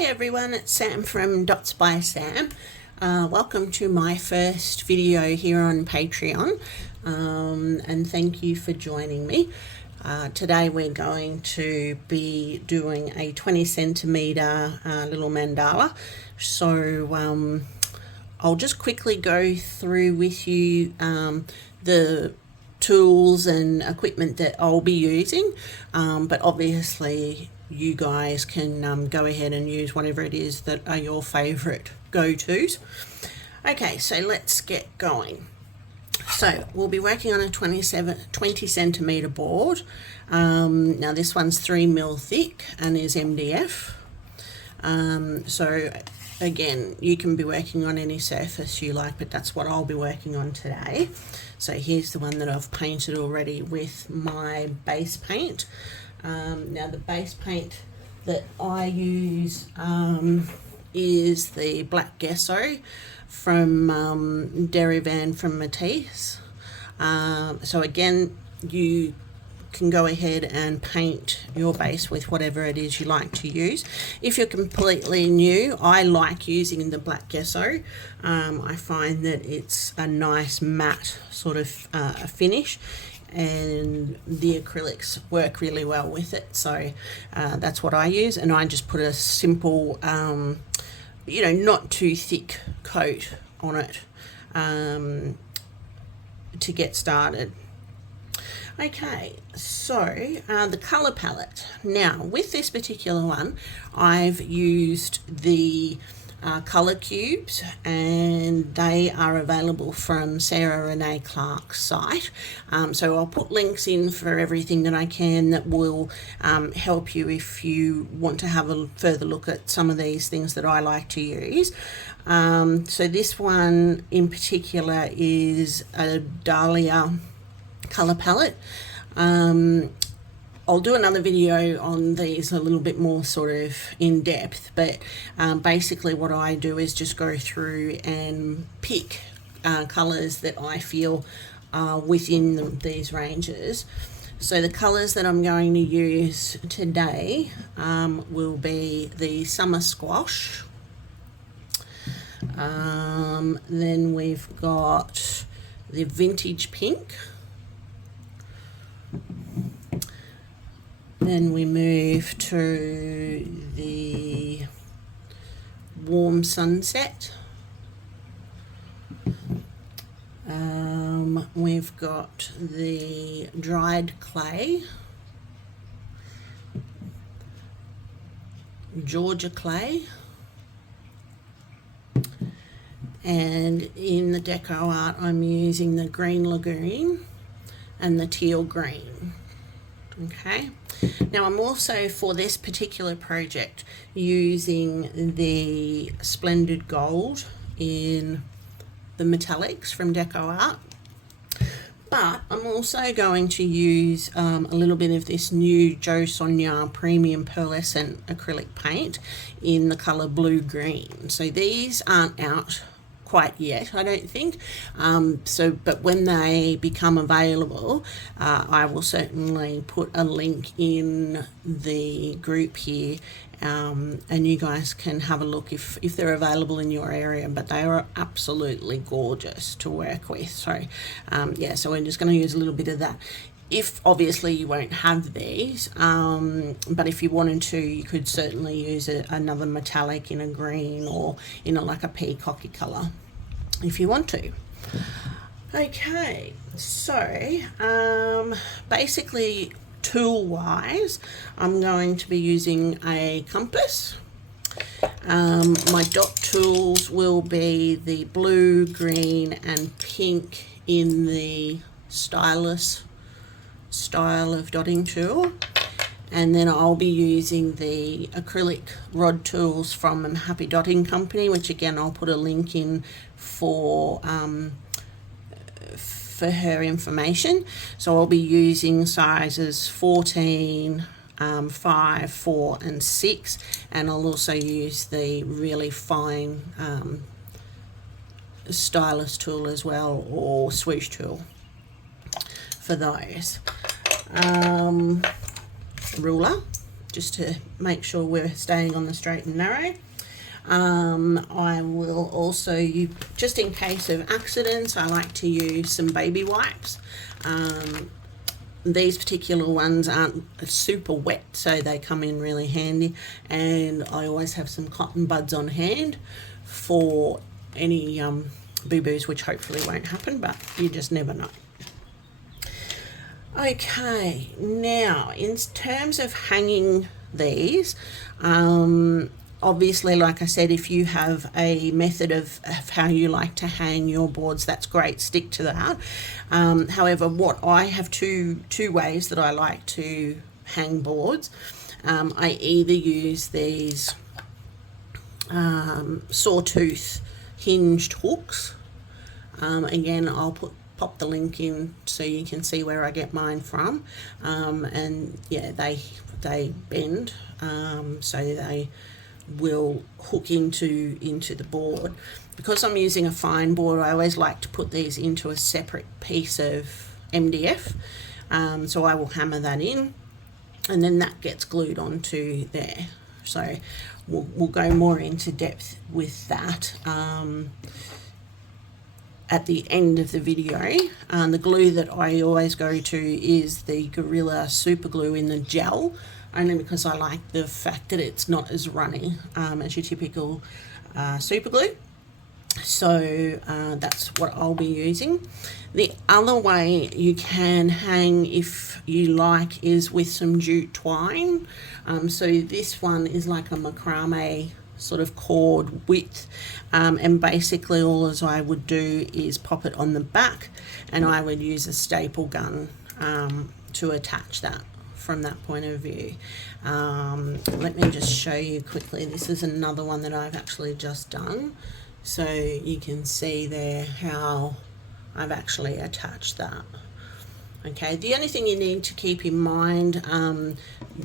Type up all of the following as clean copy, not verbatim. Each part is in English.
Hi everyone, it's Sam from Dots by Sam. Welcome to my first video here on Patreon, and thank you for joining me. Today we're going to be doing a 20 centimeter little mandala. So I'll just quickly go through with you the tools and equipment that I'll be using, but obviously you guys can go ahead and use whatever it is that are your favorite go-tos. Okay, so let's get going. So we'll be working on a 20 centimeter board. Now this one's 3mm thick and is MDF. So again, you can be working on any surface you like, but that's what I'll be working on today. So here's the one that I've painted already with my base paint. Now the base paint that I use is the black gesso from Derivan from Matisse. So again, you can go ahead and paint your base with whatever it is you like to use. If you're completely new, I like using the black gesso. I find that it's a nice matte sort of finish, and the acrylics work really well with it. So that's what I use, and I just put a simple not too thick coat on it to get started. Okay, so the colour palette. Now with this particular one, I've used the colour cubes, and they are available from Sarah Renee Clark's site. So I'll put links in for everything that I can that will help you if you want to have a further look at some of these things that I like to use. So this one in particular is a Dahlia colour palette. I'll do another video on these a little bit more sort of in depth, but basically what I do is just go through and pick colours that I feel are within these ranges. So the colours that I'm going to use today will be the summer squash. Then we've got the vintage pink. Then we move to the warm sunset. We've got the dried clay, Georgia clay, and in the deco art I'm using the green lagoon and the teal green. Okay, now I'm also, for this particular project, using the Splendid Gold in the metallics from Deco Art, but I'm also going to use a little bit of this new Jo Sonja Premium Pearlescent acrylic paint in the colour blue green. So these aren't out quite yet, I don't think, but when they become available, I will certainly put a link in the group here, and you guys can have a look if they're available in your area. But they are absolutely gorgeous to work with. So yeah, so we're just going to use a little bit of that. If obviously you won't have these, but if you wanted to, you could certainly use another metallic in a green or in like a peacocky colour if you want to. Okay, so basically tool wise, I'm going to be using a compass. My dot tools will be the blue, green and pink in the stylus style of dotting tool, and then I'll be using the acrylic rod tools from Happy Dotting Company, which again I'll put a link in for her information. So I'll be using sizes 14, 5, 4 and 6, and I'll also use the really fine stylus tool as well, or swoosh tool for those. Ruler, just to make sure we're staying on the straight and narrow. I will also, just in case of accidents, I like to use some baby wipes. These particular ones aren't super wet, so they come in really handy, and I always have some cotton buds on hand for any boo-boos, which hopefully won't happen, but you just never know. Okay, now in terms of hanging these, obviously, like I said, if you have a method of how you like to hang your boards, that's great, stick to that. However, what I have two ways that I like to hang boards. I either use these sawtooth hinged hooks. Again, I'll pop the link in so you can see where I get mine from. And yeah, they bend, so they will hook into the board. Because I'm using a fine board, I always like to put these into a separate piece of MDF. So I will hammer that in, and then that gets glued onto there. So we'll go more into depth with that at the end of the video. The glue that I always go to is the Gorilla Super Glue in the gel, only because I like the fact that it's not as runny as your typical super glue. So that's what I'll be using. The other way you can hang, if you like, is with some jute twine. So this one is like a macrame sort of cord width, and basically all as I would do is pop it on the back, and I would use a staple gun to attach that from that point of view. Let me just show you quickly. This is another one that I've actually just done, so you can see there how I've actually attached that. Okay, the only thing you need to keep in mind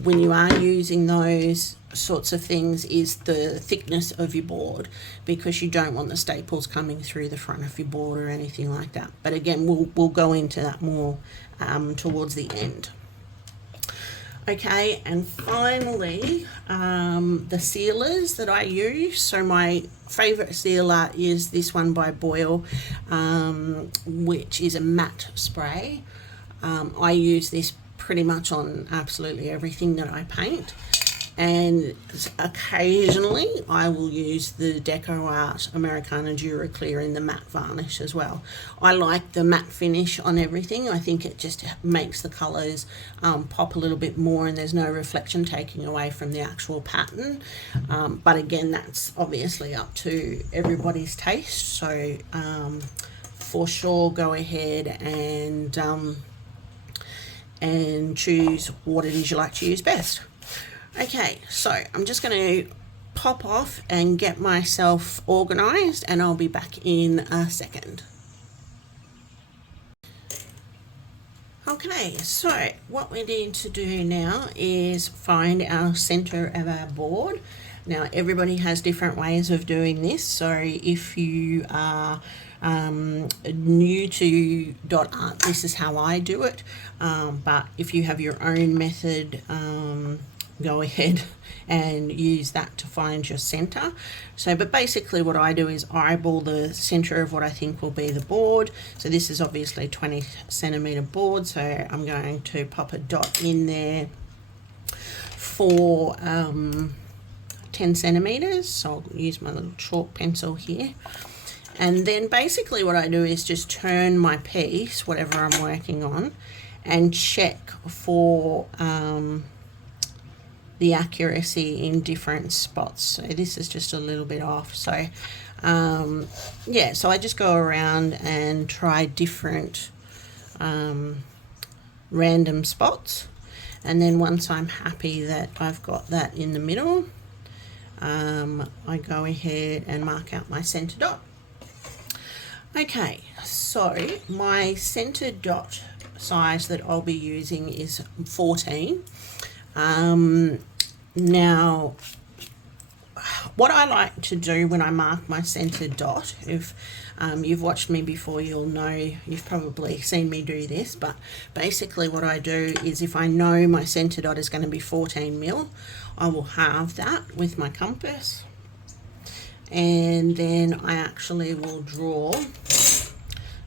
when you are using those sorts of things is the thickness of your board, because you don't want the staples coming through the front of your board or anything like that. But again, we'll go into that more towards the end. Okay, and finally, the sealers that I use. So my favorite sealer is this one by Boyle, which is a matte spray. I use this pretty much on absolutely everything that I paint, and occasionally I will use the Deco Art Americana Duraclear in the matte varnish as well. I like the matte finish on everything. I think it just makes the colours pop a little bit more, and there's no reflection taking away from the actual pattern. But again, that's obviously up to everybody's taste. So for sure, go ahead and choose what it is you like to use best. Okay, so I'm just going to pop off and get myself organised, and I'll be back in a second. Okay, so what we need to do now is find our centre of our board. Now, everybody has different ways of doing this, so if you are new to dot art, this is how I do it, but if you have your own method, go ahead and use that to find your center. So, but basically what I do is eyeball the center of what I think will be the board. So this is obviously a 20 centimeter board, so I'm going to pop a dot in there for 10 centimeters. So I'll use my little chalk pencil here. And then basically what I do is just turn my piece, whatever I'm working on, and check for the accuracy in different spots. So this is just a little bit off. So yeah, so I just go around and try different random spots. And then once I'm happy that I've got that in the middle, I go ahead and mark out my center dot. Okay, so my center dot size that I'll be using is 14. Now, what I like to do when I mark my centered dot, if you've watched me before, you'll know, you've probably seen me do this, but basically what I do is if I know my center dot is going to be 14 mil, I will halve that with my compass, and then I actually will draw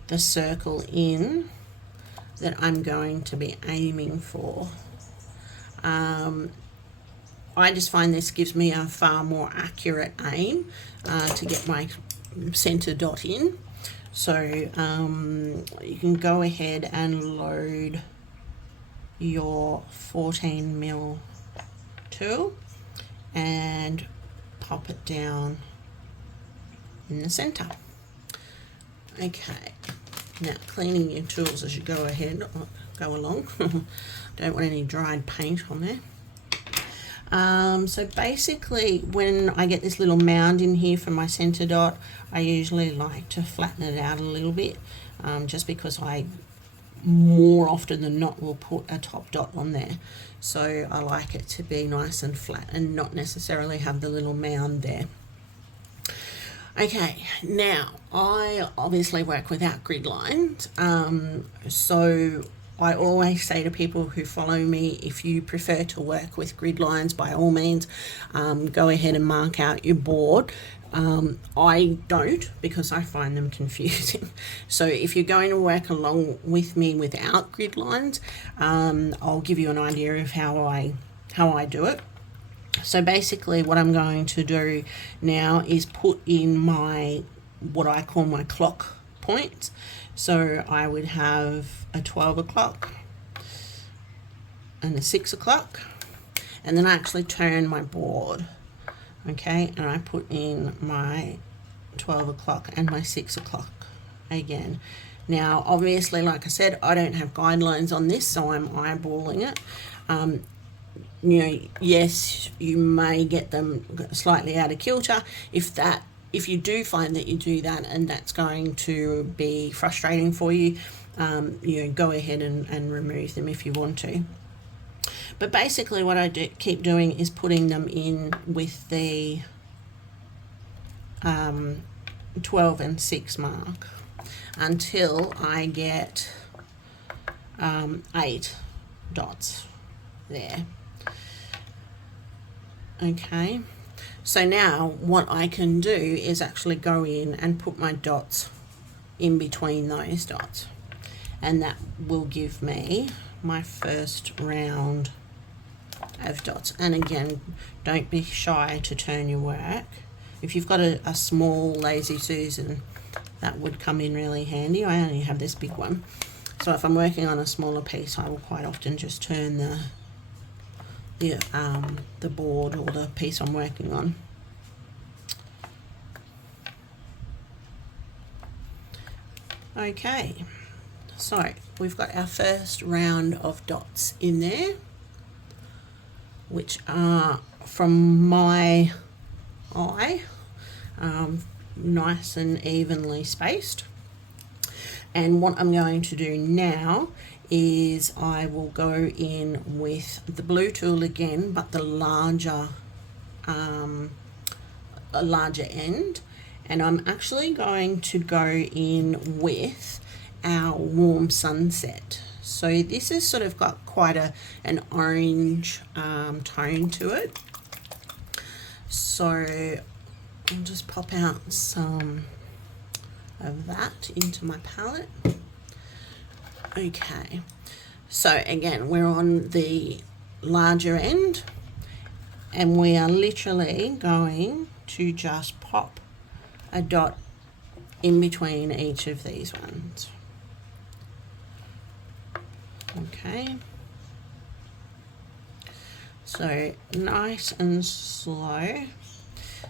the circle in that I'm going to be aiming for. I just find this gives me a far more accurate aim to get my center dot in. So you can go ahead and load your 14 mil tool and pop it down in the center. Okay, now cleaning your tools as you go ahead, go along. Don't want any dried paint on there. So basically when I get this little mound in here for my center dot, I usually like to flatten it out a little bit, just because I more often than not will put a top dot on there. So I like it to be nice and flat and not necessarily have the little mound there. Okay, now I obviously work without grid lines, so I always say to people who follow me, if you prefer to work with grid lines, by all means, go ahead and mark out your board. I don't, because I find them confusing. So if you're going to work along with me without grid lines, I'll give you an idea of how I do it. So basically what I'm going to do now is put in my, what I call my clock points. So I would have a 12 o'clock and a 6 o'clock, and then I actually turn my board, okay, and I put in my 12 o'clock and my 6 o'clock again. Now obviously, like I said, I don't have guidelines on this, so I'm eyeballing it. You know, yes, you may get them slightly out of kilter. If you do find that you do that and that's going to be frustrating for you, you know, go ahead and remove them if you want to. But basically what I keep doing is putting them in with the 12 and 6 mark until I get 8 dots there. Okay, so now what I can do is actually go in and put my dots in between those dots, and that will give me my first round of dots. And again, don't be shy to turn your work. If you've got a small Lazy Susan, that would come in really handy. I only have this big one, so if I'm working on a smaller piece, I will quite often just turn the board or the piece I'm working on. Okay, so we've got our first round of dots in there, which are, from my eye, nice and evenly spaced. And what I'm going to do now is I will go in with the blue tool again, but the larger end, and I'm actually going to go in with our warm sunset. So this has sort of got quite an orange tone to it. So I'll just pop out some of that into my palette. Okay, so again, we're on the larger end, and we are literally going to just pop a dot in between each of these ones. Okay, so nice and slow,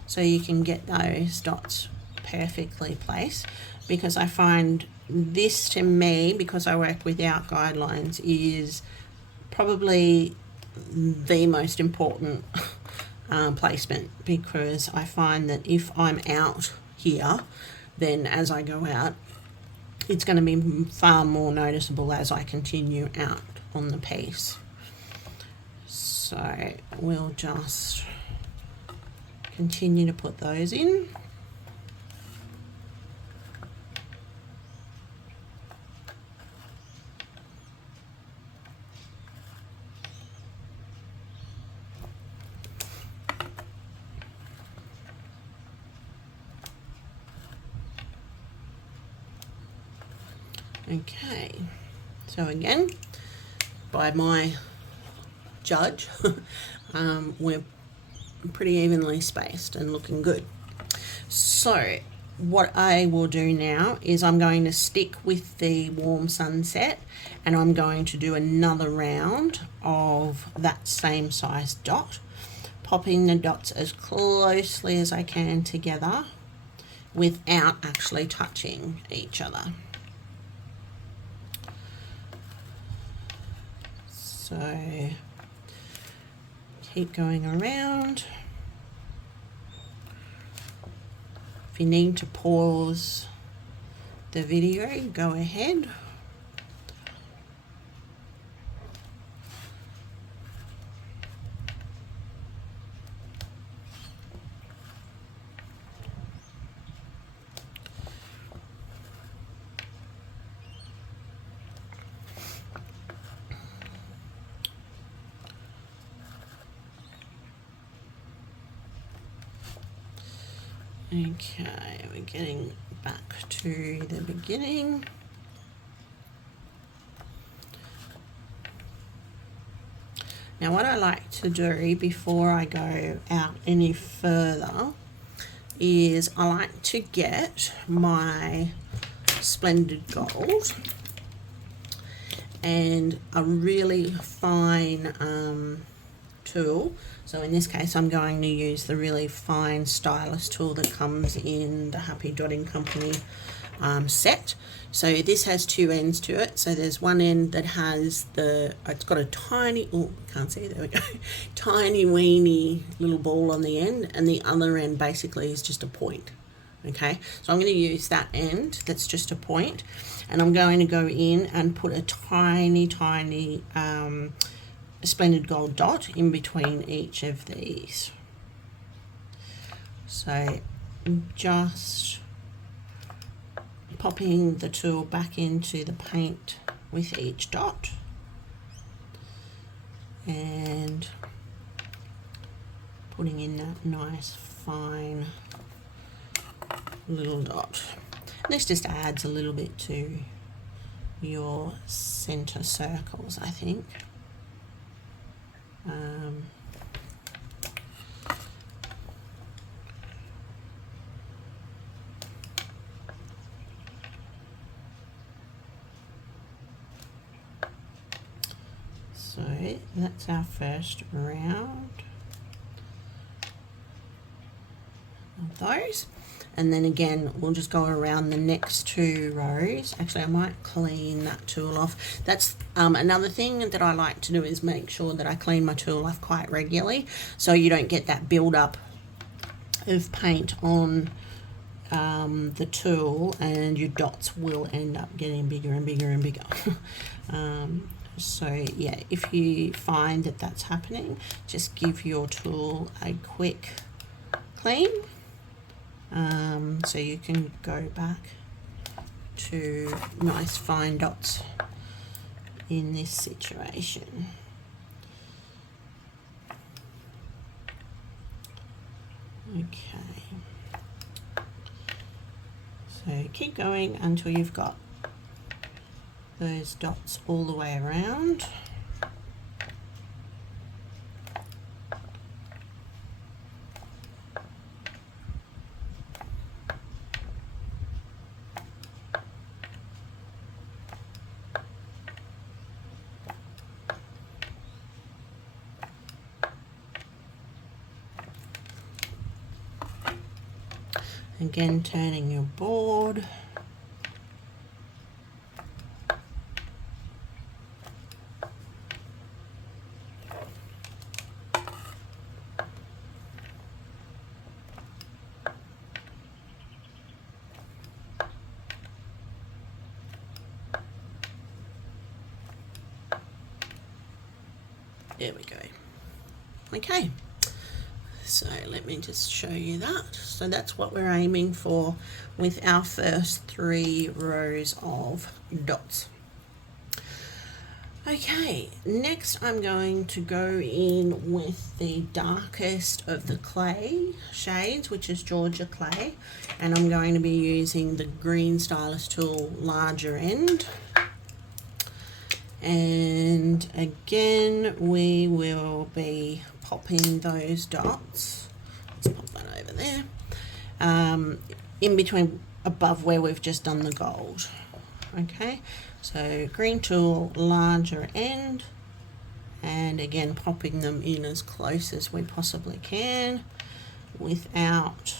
so you can get those dots perfectly placed, because I find this, to me, because I work without guidelines, is probably the most important placement, because I find that if I'm out here, then as I go out, it's going to be far more noticeable as I continue out on the piece. So we'll just continue to put those in. Okay, so again, by my judge, we're pretty evenly spaced and looking good. So what I will do now is I'm going to stick with the warm sunset, and I'm going to do another round of that same size dot, popping the dots as closely as I can together without actually touching each other. So keep going around. If you need to pause the video, go ahead. Okay, we're getting back to the beginning. Now what I like to do before I go out any further is I like to get my Splendid Gold and a really fine tool. So in this case I'm going to use the really fine stylus tool that comes in the Happy Dotting Company set. So this has two ends to it. So there's one end that has it's got a tiny, oh, can't see, there we go, tiny weeny little ball on the end, and the other end basically is just a point. Okay, so I'm going to use that end that's just a point, and I'm going to go in and put a tiny Splendid Gold dot in between each of these. So just popping the tool back into the paint with each dot and putting in that nice fine little dot. And this just adds a little bit to your center circles, I think. So that's our first round of those, and then again we'll just go around the next two rows. Actually, I might clean that tool off. That's another thing that I like to do is make sure that I clean my tool off quite regularly, so you don't get that build up of paint on the tool, and your dots will end up getting bigger and bigger and bigger. So yeah, if you find that that's happening, just give your tool a quick clean, so you can go back to nice fine dots in this situation. Okay, so keep going until you've got those dots all the way around. Again, turning your board. There we go. Okay, So let me just show you that. So that's what we're aiming for with our first 3 rows of dots. Okay, next I'm going to go in with the darkest of the clay shades, which is Georgia clay, and I'm going to be using the green stylus tool, larger end. And again, we will be popping those dots. Let's pop that over there. In between, above where we've just done the gold. Okay, so green tool, larger end, and again popping them in as close as we possibly can without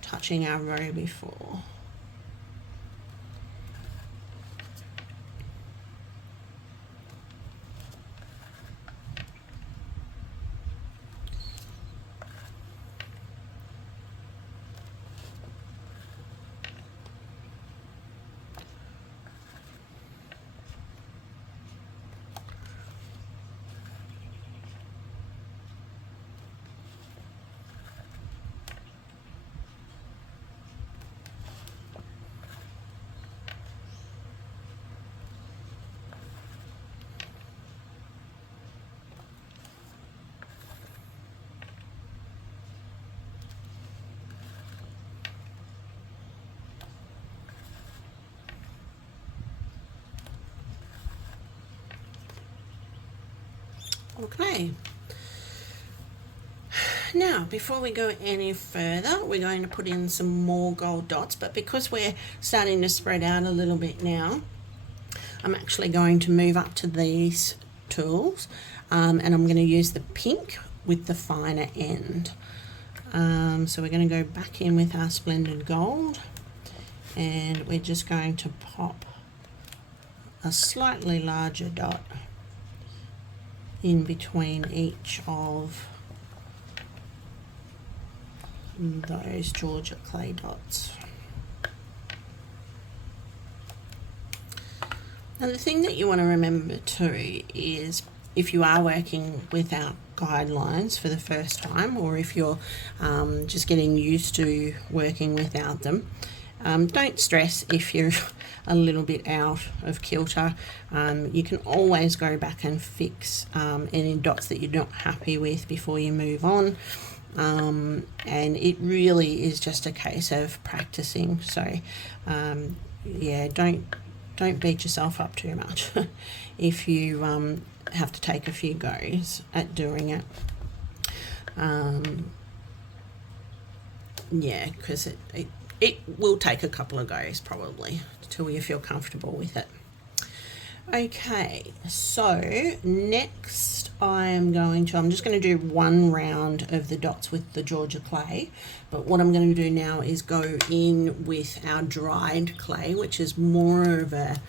touching our row before. Okay, now before we go any further, we're going to put in some more gold dots, but because we're starting to spread out a little bit now, I'm actually going to move up to these tools, and I'm going to use the pink with the finer end. So we're going to go back in with our splendid gold, and we're just going to pop a slightly larger dot in between each of those Georgia clay dots. Now the thing that you want to remember too is, if you are working without guidelines for the first time, or if you're just getting used to working without them, don't stress if you're a little bit out of kilter. You can always go back and fix any dots that you're not happy with before you move on, and it really is just a case of practicing. So yeah, don't beat yourself up too much if you have to take a few goes at doing it. Yeah, because it will take a couple of goes probably till you feel comfortable with it. Okay, so next I'm just going to do 1 round of the dots with the Georgia clay, but what I'm going to do now is go in with our dried clay, which is more of a,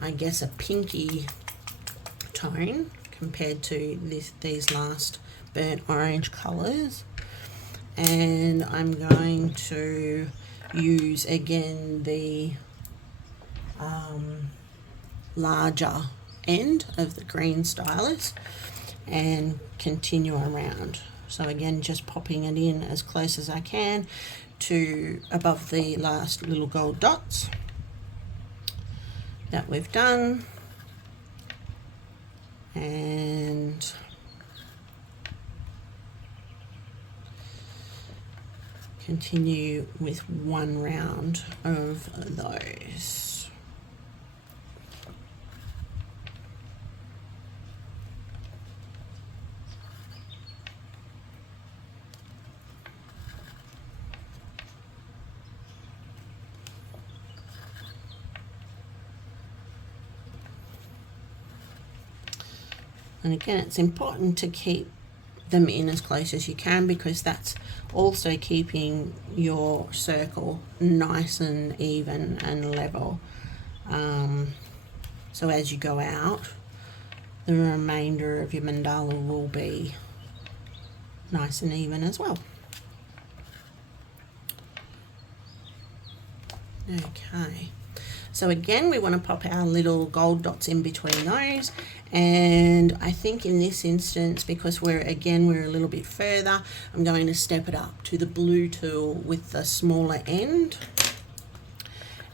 I guess, a pinky tone compared to these last burnt orange colors. And I'm going to use again the larger end of the green stylus and continue around. So again, just popping it in as close as I can to above the last little gold dots that we've done, and continue with 1 round of those. And again, it's important to keep them in as close as you can, because that's also keeping your circle nice and even and level. So as you go out, the remainder of your mandala will be nice and even as well. So So again, we want to pop our little gold dots in between those. And I think in this instance, because we're a little bit further, I'm going to step it up to the blue tool with the smaller end.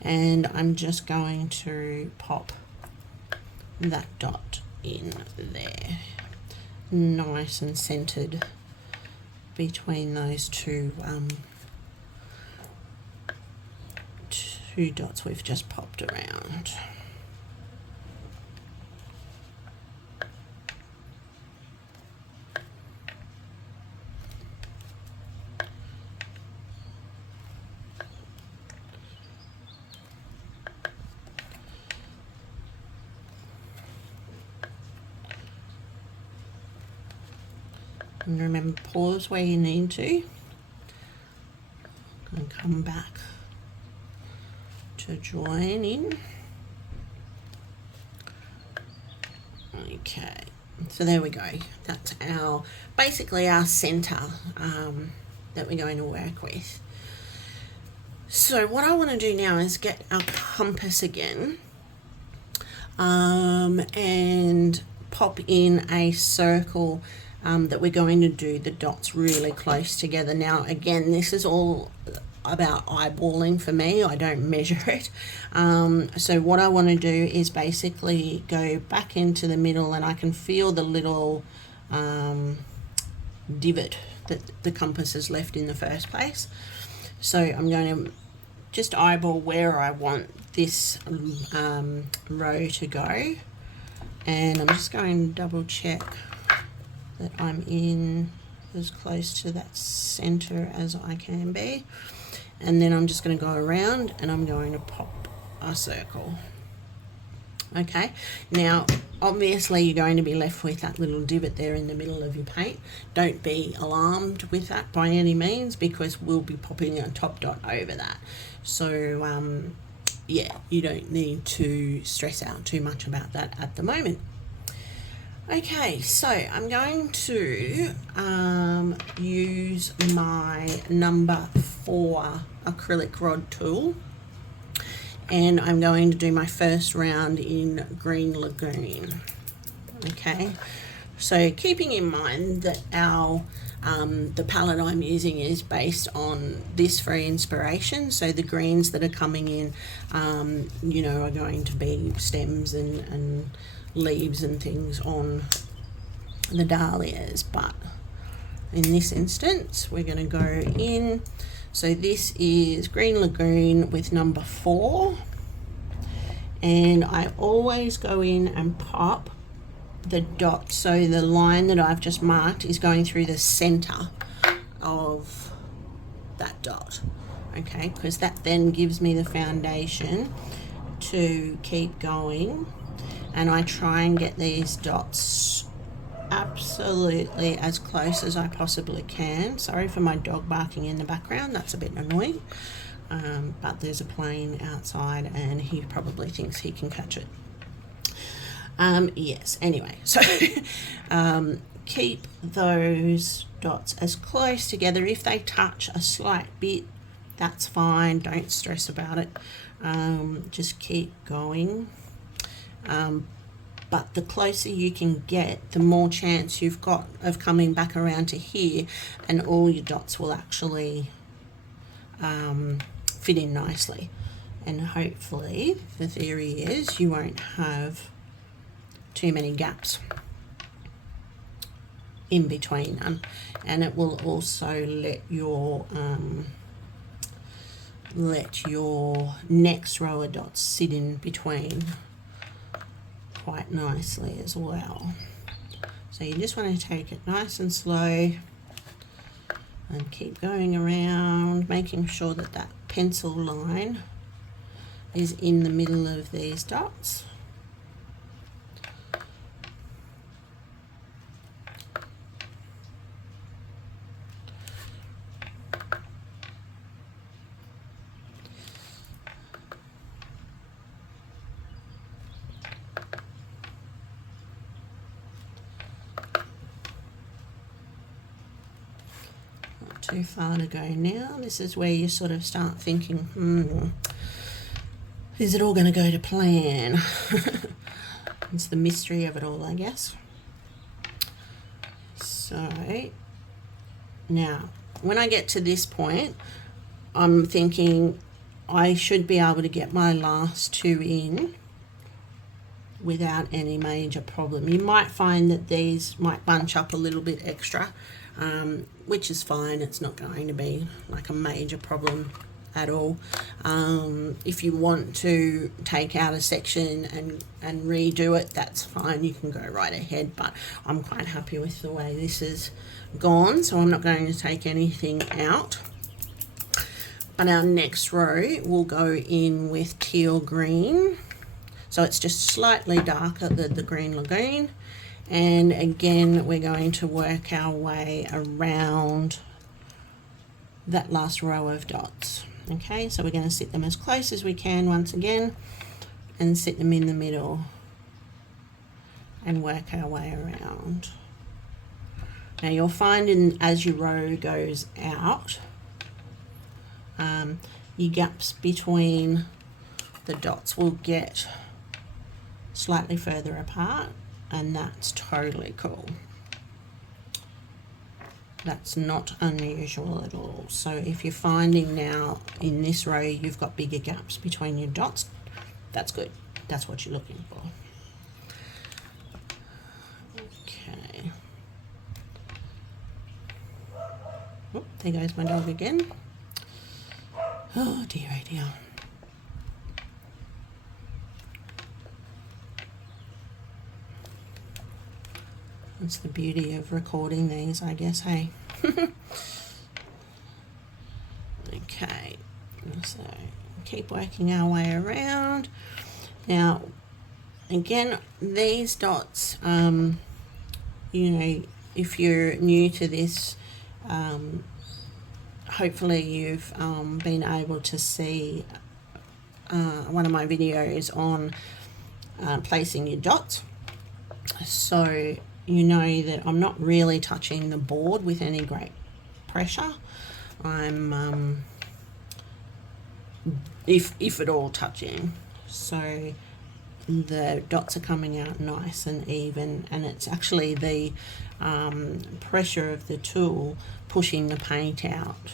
And I'm just going to pop that dot in there, nice and centered between those two dots we've just popped around. And remember, pause where you need to and come back to join in. Okay, so there we go. That's our basically our center that we're going to work with. So what I want to do now is get our compass again and pop in a circle that we're going to do the dots really close together. Now again, this is all about eyeballing for me. I don't measure it. So what I want to do is basically go back into the middle, and I can feel the little divot that the compass has left in the first place. So I'm going to just eyeball where I want this row to go, and I'm just going to double check that I'm in as close to that center as I can be. And then I'm just going to go around and I'm going to pop a circle. Okay, now obviously you're going to be left with that little divot there in the middle of your paint. Don't be alarmed with that by any means, because we'll be popping a top dot over that. So yeah, you don't need to stress out too much about that at the moment. Okay, so I'm going to use my number 4 acrylic rod tool, and I'm going to do my first round in Green Lagoon. Okay, so keeping in mind that our the palette I'm using is based on this for inspiration, so the greens that are coming in you know, are going to be stems and leaves and things on the dahlias, but in this instance we're going to go in. So this is Green Lagoon with number 4, and I always go in and pop the dot, so the line that I've just marked is going through the center of that dot. Okay, because that then gives me the foundation to keep going. And I try and get these dots absolutely as close as I possibly can. Sorry for my dog barking in the background, that's a bit annoying. But there's a plane outside and he probably thinks he can catch it. Yes, anyway, so keep those dots as close together. If they touch a slight bit, that's fine, don't stress about it. Just keep going. But the closer you can get, the more chance you've got of coming back around to here, and all your dots will actually fit in nicely. And hopefully the theory is you won't have too many gaps in between them, and it will also let your next row of dots sit in between quite nicely as well. So you just want to take it nice and slow and keep going around, making sure that that pencil line is in the middle of these dots. Too far to go now. This is where you sort of start thinking, Is it all going to go to plan? It's the mystery of it all, I guess. So now, when I get to this point, I'm thinking I should be able to get my last two in without any major problem. You might find that these might bunch up a little bit extra, which is fine. It's not going to be like a major problem at all. If you want to take out a section and redo it, that's fine. You can go right ahead, but I'm quite happy with the way this is gone, so I'm not going to take anything out. But our next row will go in with teal green. So it's just slightly darker than the green lagoon. And again, we're going to work our way around that last row of dots. Okay, so we're going to sit them as close as we can once again and sit them in the middle and work our way around. Now you'll find as your row goes out, your gaps between the dots will get slightly further apart, and that's totally cool. That's not unusual at all. So if you're finding now in this row you've got bigger gaps between your dots, that's good. That's what you're looking for. Okay. Oh, there goes my dog again. Oh dear, oh dear. That's the beauty of recording these, I guess, hey? Okay, so keep working our way around. Now, again, these dots, you know, if you're new to this, hopefully you've been able to see one of my videos on placing your dots. So you know that I'm not really touching the board with any great pressure. I'm, if at all, touching. So the dots are coming out nice and even, and it's actually the pressure of the tool pushing the paint out,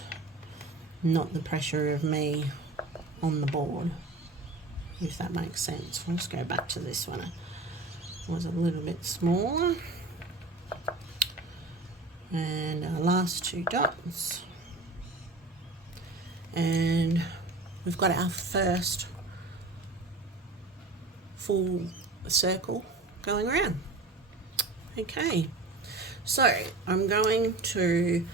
not the pressure of me on the board, if that makes sense. I'll just go back to this one. It was a little bit smaller. And our last two dots, and we've got our first full circle going around. Okay, so I'm going to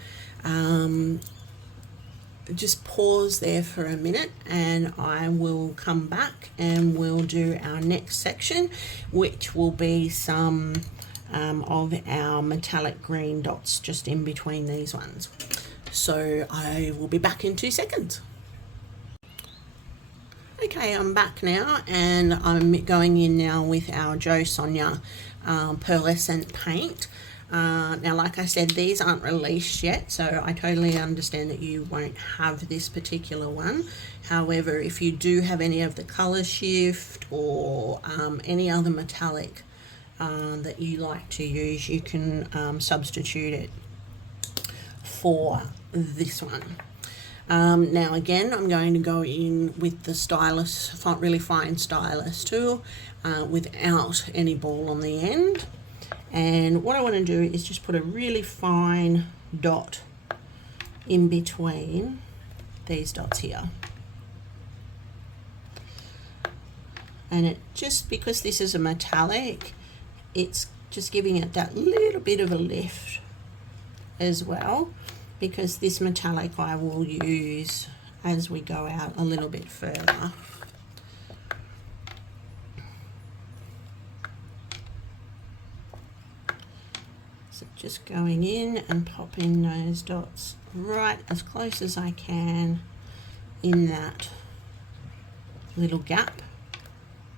just pause there for a minute, and I will come back and we'll do our next section, which will be some of our metallic green dots just in between these ones. So I will be back in 2 seconds. Okay, I'm back now, and I'm going in now with our Jo Sonja pearlescent paint. Now, like I said, these aren't released yet, so I totally understand that you won't have this particular one. However, if you do have any of the color shift or any other metallic that you like to use, you can substitute it for this one. Now again, I'm going to go in with the stylus, really fine stylus tool, without any ball on the end. And what I want to do is just put a really fine dot in between these dots here. And it just, because this is a metallic, it's just giving it that little bit of a lift as well, because this metallic I will use as we go out a little bit further. So just going in and popping those dots right as close as I can in that little gap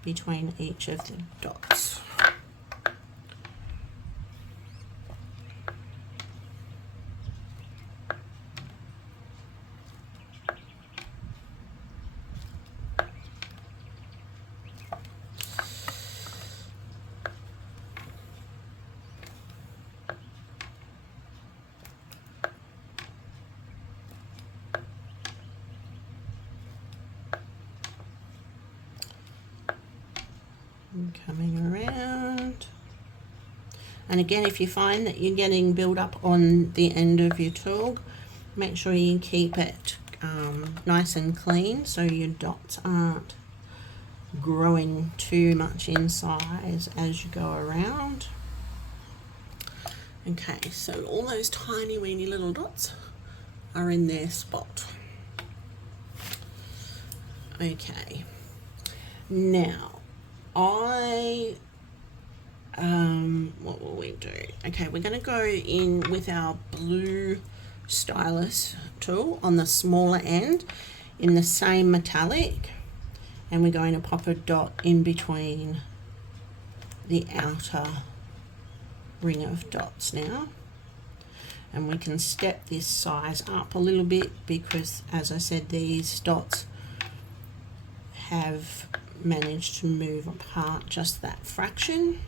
between each of the dots. And coming around. And again, if you find that you're getting build up on the end of your tool, make sure you keep it nice and clean so your dots aren't growing too much in size as you go around. Okay, so all those tiny weeny little dots are in their spot. Okay, now what will we do? Okay, we're going to go in with our blue stylus tool on the smaller end in the same metallic, and we're going to pop a dot in between the outer ring of dots now. And we can step this size up a little bit because, as I said, these dots have managed to move apart just that fraction.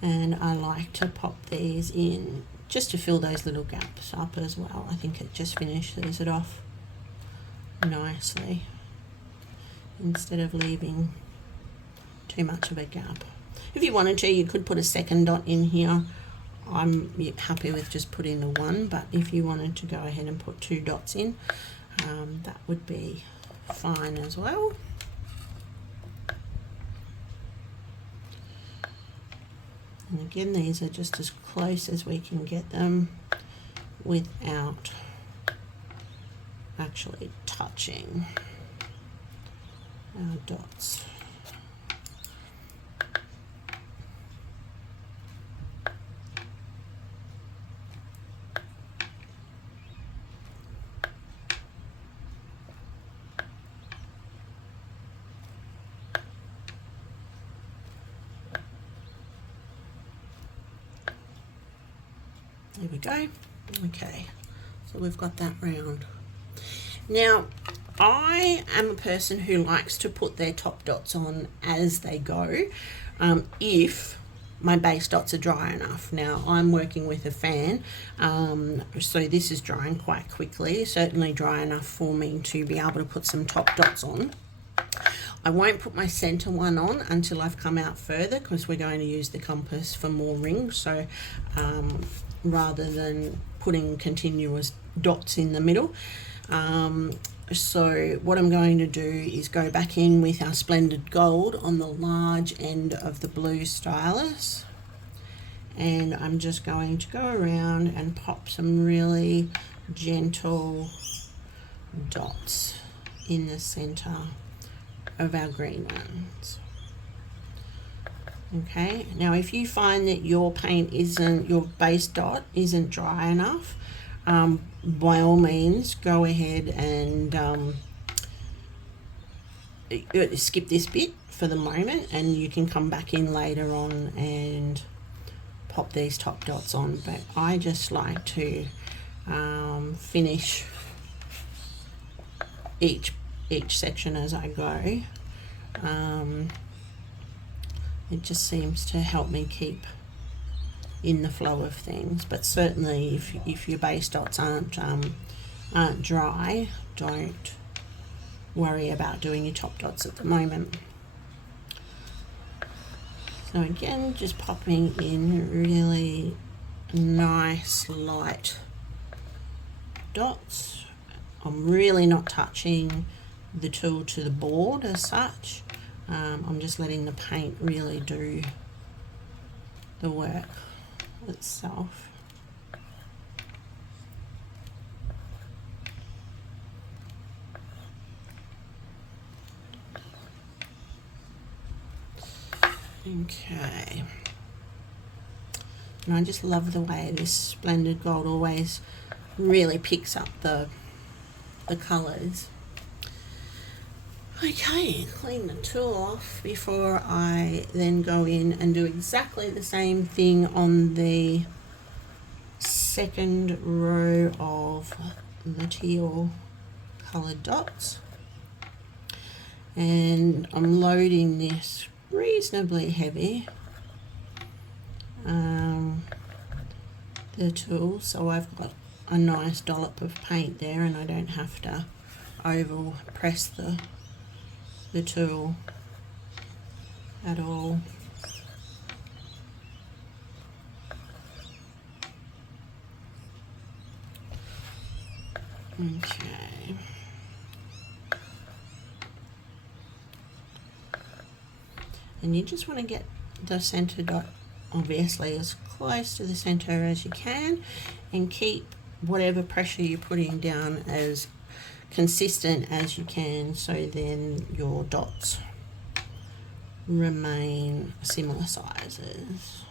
And I like to pop these in just to fill those little gaps up as well. I think it just finishes it off nicely instead of leaving too much of a gap. If you wanted to, you could put a second dot in here. I'm happy with just putting the one, but if you wanted to go ahead and put 2 dots in, that would be fine as well. And again, these are just as close as we can get them without actually touching our dots. There we go. Okay, so we've got that round. Now, I am a person who likes to put their top dots on as they go, if my base dots are dry enough. Now, I'm working with a fan, so this is drying quite quickly, certainly dry enough for me to be able to put some top dots on. I won't put my center one on until I've come out further because we're going to use the compass for more rings. So rather than putting continuous dots in the middle. So what I'm going to do is go back in with our splendid gold on the large end of the blue stylus, and I'm just going to go around and pop some really gentle dots in the center of our green ones. Okay, now if you find that your paint isn't, your base dot isn't dry enough, by all means go ahead and skip this bit for the moment, and you can come back in later on and pop these top dots on. But I just like to finish each section as I go. It just seems to help me keep in the flow of things. But certainly if your base dots aren't dry, don't worry about doing your top dots at the moment. So again, just popping in really nice light dots. I'm really not touching the tool to the board as such. I'm just letting the paint really do the work itself. Okay. And I just love the way this splendid gold always really picks up the colours. Okay, clean the tool off before I then go in and do exactly the same thing on the second row of the teal coloured dots. And I'm loading this reasonably heavy, the tool, so I've got a nice dollop of paint there and I don't have to over press the tool at all. Okay. And you just want to get the center dot obviously as close to the center as you can, and keep whatever pressure you're putting down as consistent as you can, so then your dots remain similar sizes.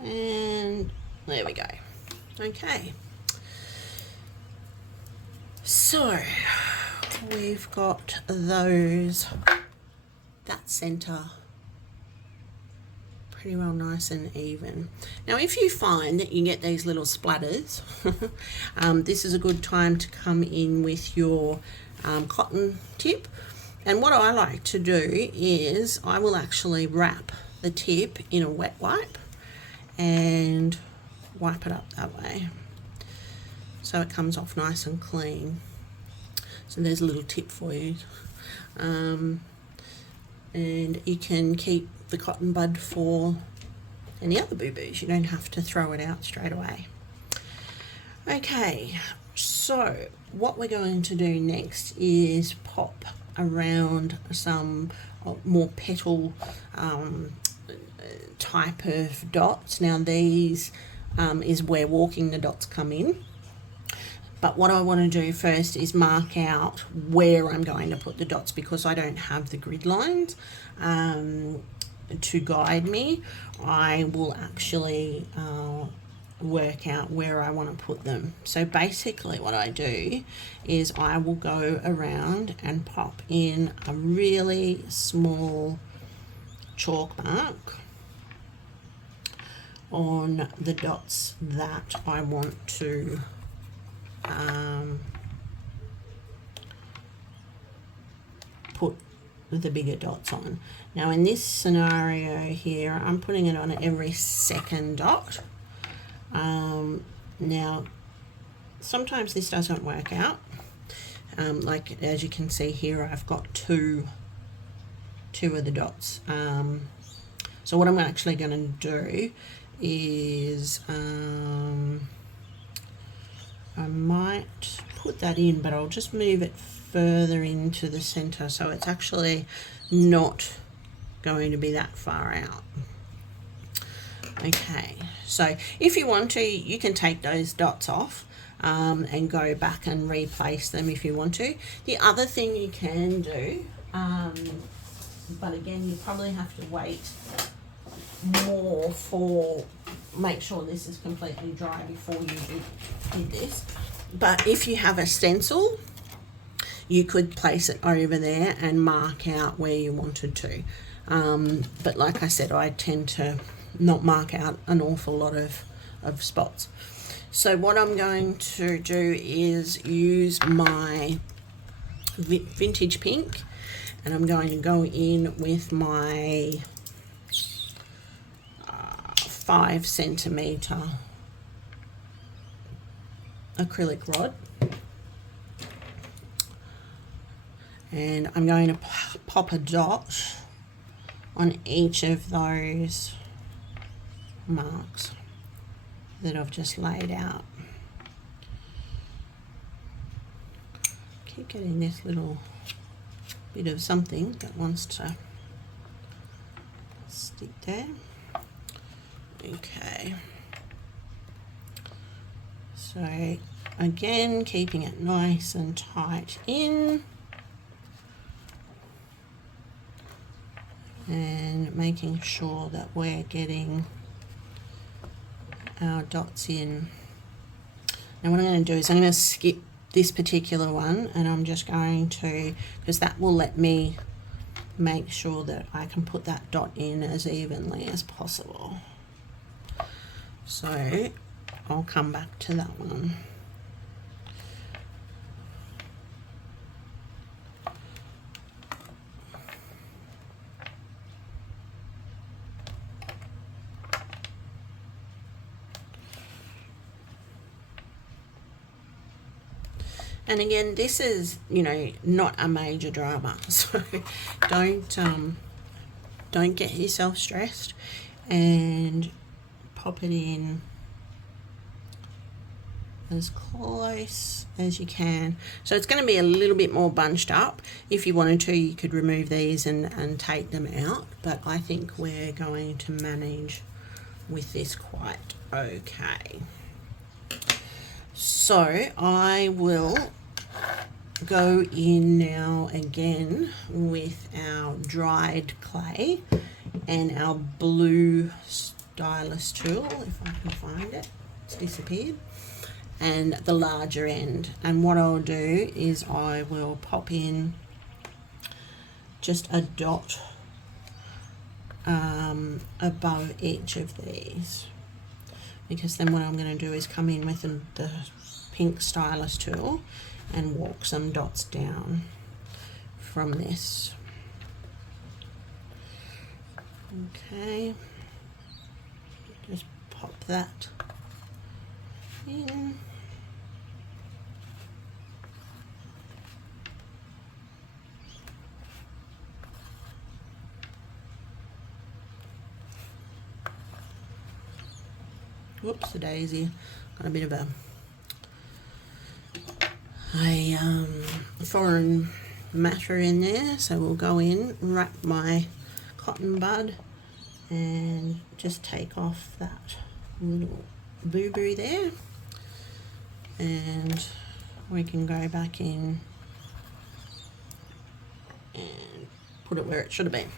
And there we go. Okay, so we've got that center pretty well nice and even. Now if you find that you get these little splatters, this is a good time to come in with your cotton tip. And what I like to do is I will actually wrap the tip in a wet wipe and wipe it up that way, so it comes off nice and clean. So there's a little tip for you. And you can keep the cotton bud for any other boo-boos. You don't have to throw it out straight away. Okay, so what we're going to do next is pop around some more petal type of dots. Now these is where walking the dots come in, but what I want to do first is mark out where I'm going to put the dots, because I don't have the grid lines to guide me. I will actually work out where I want to put them. So basically what I do is I will go around and pop in a really small chalk mark on the dots that I want to put the bigger dots on. Now in this scenario here, I'm putting it on every second dot. Now sometimes this doesn't work out. Like as you can see here, I've got two of the dots. So what I'm actually going to do is I might put that in, but I'll just move it further into the center, so it's actually not going to be that far out. Okay, so if you want to, you can take those dots off and go back and replace them if you want to. The other thing you can do, but again you probably have to wait more for, make sure this is completely dry before you did this, but if you have a stencil, you could place it over there and mark out where you wanted to, but like I said, I tend to not mark out an awful lot of spots. So what I'm going to do is use my vintage pink, and I'm going to go in with my 5 centimeter acrylic rod, and I'm going to pop a dot on each of those marks that I've just laid out. Keep getting this little bit of something that wants to stick there. Okay, so again, keeping it nice and tight in. and making sure that we're getting our dots in. Now what I'm going to do is I'm going to skip this particular one, and I'm just going to, because that will let me make sure that I can put that dot in as evenly as possible. So I'll come back to that one. And again, this is, you know, not a major drama, so don't get yourself stressed, and pop it in as close as you can. So it's going to be a little bit more bunched up. If you wanted to, you could remove these and take them out, but I think we're going to manage with this quite okay. So I will go in now again with our dried clay and our blue stylus tool, if I can find it. It's disappeared. And the larger end. And what I'll do is I will pop in just a dot above each of these, because then what I'm going to do is come in with the pink stylus tool and walk some dots down from this. Okay, just pop that in. Whoops, a daisy. Got a bit of a foreign matter in there, so we'll go in, wrap my cotton bud, and just take off that little boo-boo there, and we can go back in and put it where it should have been.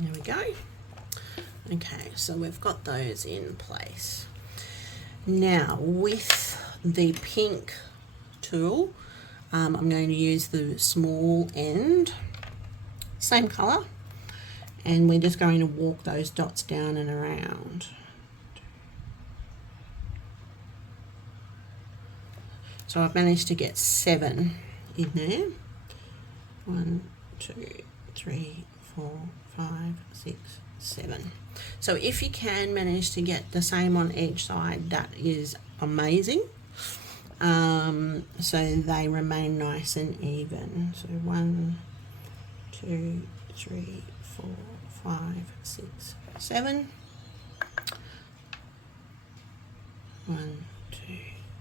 There we go. Okay, so we've got those in place. Now with the pink tool, I'm going to use the small end, same colour, and we're just going to walk those dots down and around. So I've managed to get 7 in there. 1, 2, 3, 4, 5, 6, 7. So if you can manage to get the same on each side, that is amazing. So they remain nice and even. So 1, 2, 3, 4, 5, 6, 7. 1, 2,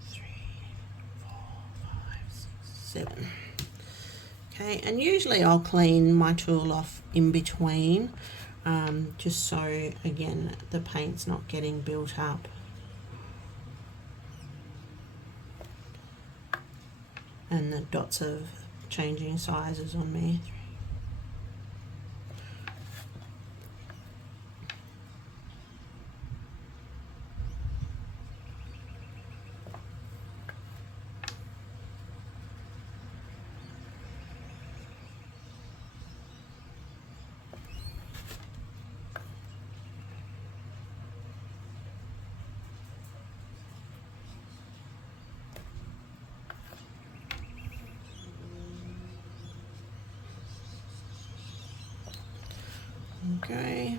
3, 4, 5, 6, 7. Okay, and usually I'll clean my tool off in between, just so again the paint's not getting built up. And the dots are changing sizes on me. Okay.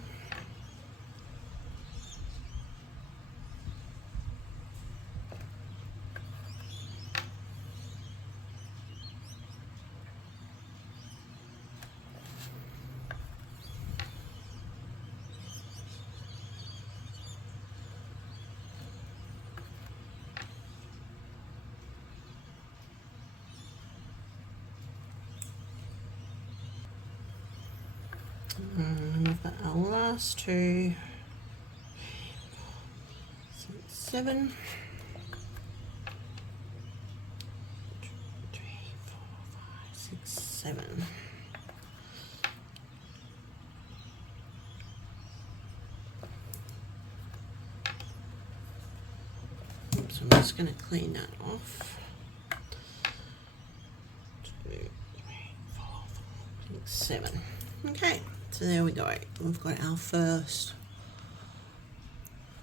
And we've got our last two, 7, 2, 3, 4, 5, 6, 7. Oops, I'm just going to clean that off. 2, 3, 4, 5, 6, 7. Okay, so there we go. We've got our first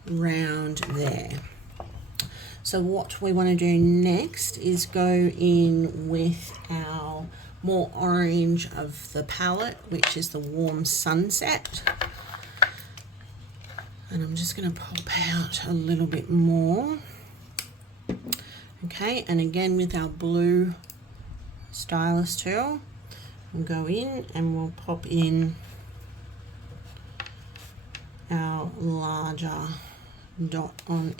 round there. So what we want to do next is go in with our more orange of the palette, which is the Warm Sunset. And I'm just going to pop out a little bit more. Okay, and again with our blue stylus tool, we'll go in and we'll pop in our larger dot on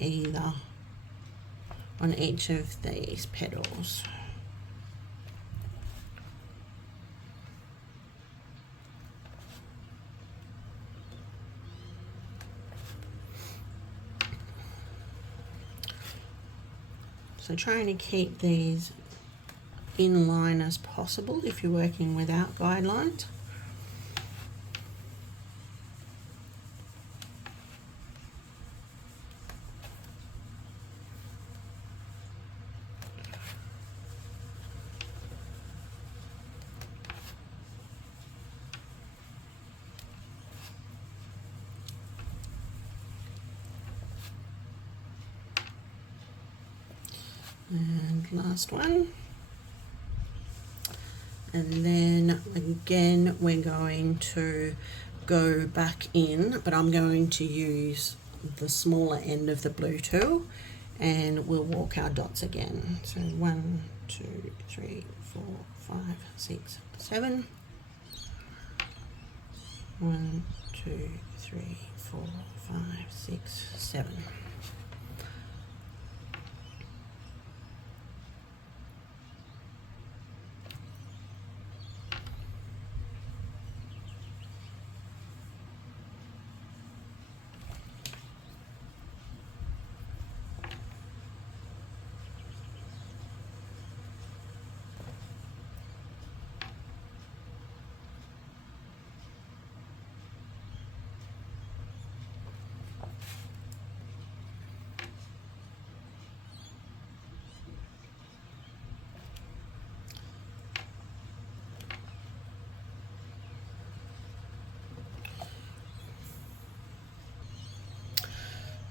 each of these petals. So trying to keep these in line as possible if you're working without guidelines. And last one. And then again we're going to go back in, but I'm going to use the smaller end of the blue tool and we'll walk our dots again. So 1, 2, 3, 4, 5, 6, 7. 1, 2, 3, 4, 5, 6, 7.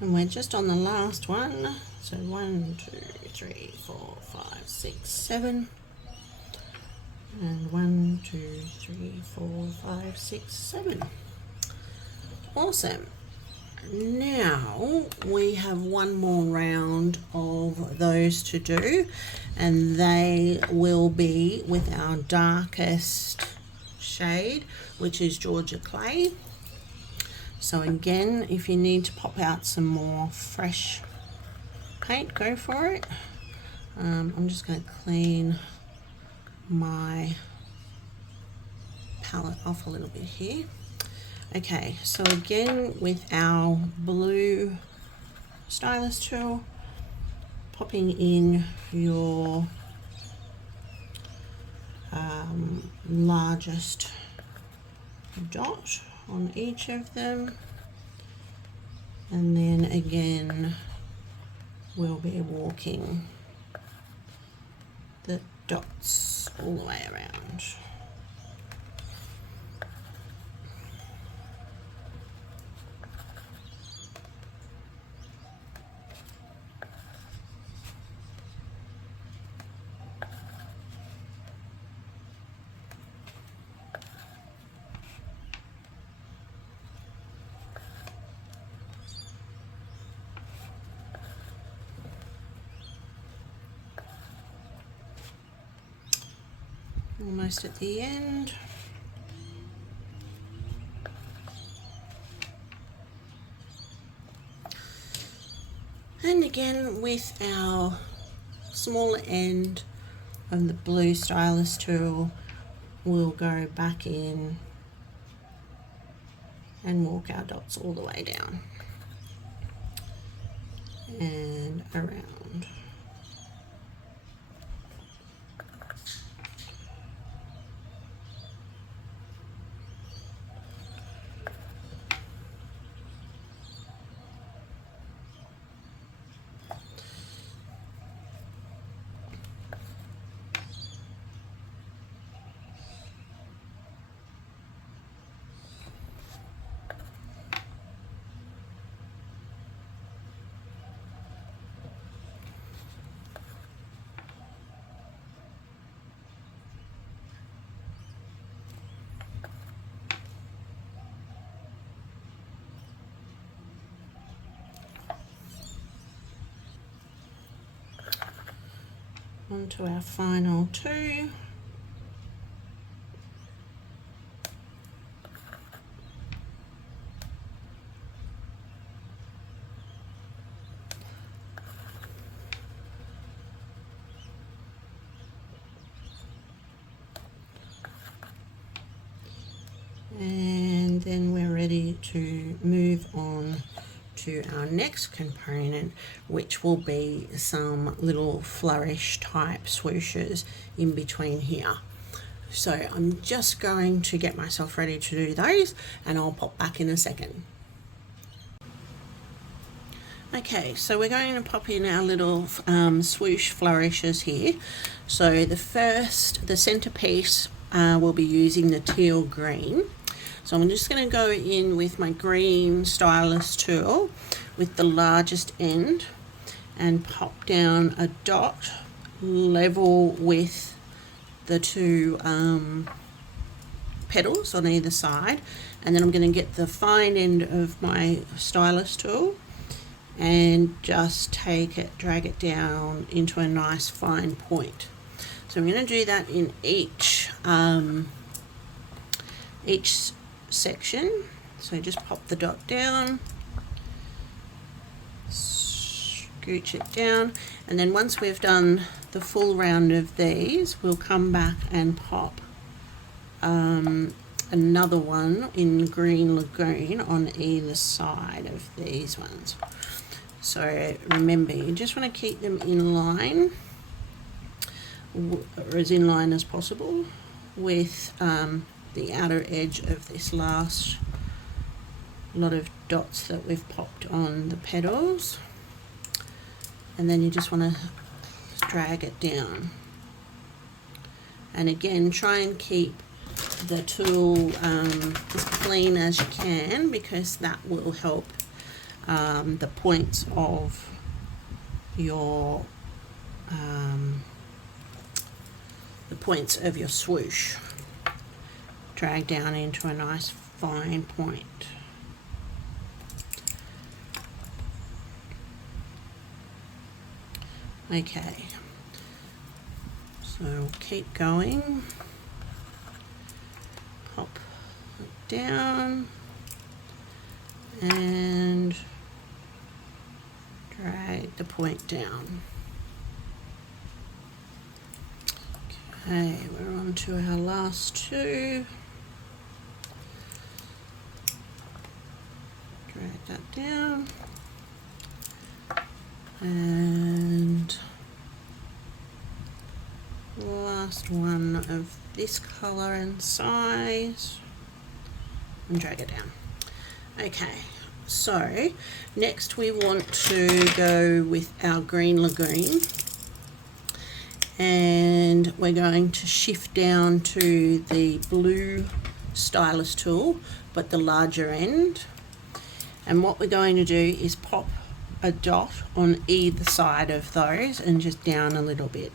And we're just on the last one. So 1, 2, 3, 4, 5, 6, 7. And 1, 2, 3, 4, 5, 6, 7. Awesome. Now we have one more round of those to do, and they will be with our darkest shade, which is Georgia Clay. So again, if you need to pop out some more fresh paint, go for it. I'm just going to clean my palette off a little bit here. Okay, so again with our blue stylus tool, popping in your largest dot on each of them, and then again we'll be walking the dots all the way around. Almost at the end. And again with our smaller end of the blue stylus tool, we'll go back in and walk our dots all the way down and around. Onto our final two. And then we're ready to move on to our next component, which will be some little flourish type swooshes in between here. So I'm just going to get myself ready to do those, and I'll pop back in a second. Okay, so we're going to pop in our little swoosh flourishes here. So the centerpiece we'll be using the teal green. So I'm just going to go in with my green stylus tool with the largest end and pop down a dot level with the two petals on either side, and then I'm going to get the fine end of my stylus tool and just drag it down into a nice fine point. So I'm going to do that in each section. So just pop the dot down, scooch it down, and then once we've done the full round of these, we'll come back and pop another one in green lagoon on either side of these ones. So remember, you just want to keep them in line, or as in line as possible, with the outer edge of this last lot of dots that we've popped on the petals, and then you just want to drag it down. And again, try and keep the tool as clean as you can, because that will help the points of your swoosh drag down into a nice fine point. Okay, so we'll keep going, pop it down and drag the point down. Okay, we're on to our last two. Drag that down, and last one of this color and size, and drag it down. Okay, so next we want to go with our green lagoon, and we're going to shift down to the blue stylus tool, but the larger end. And what we're going to do is pop a dot on either side of those and just down a little bit.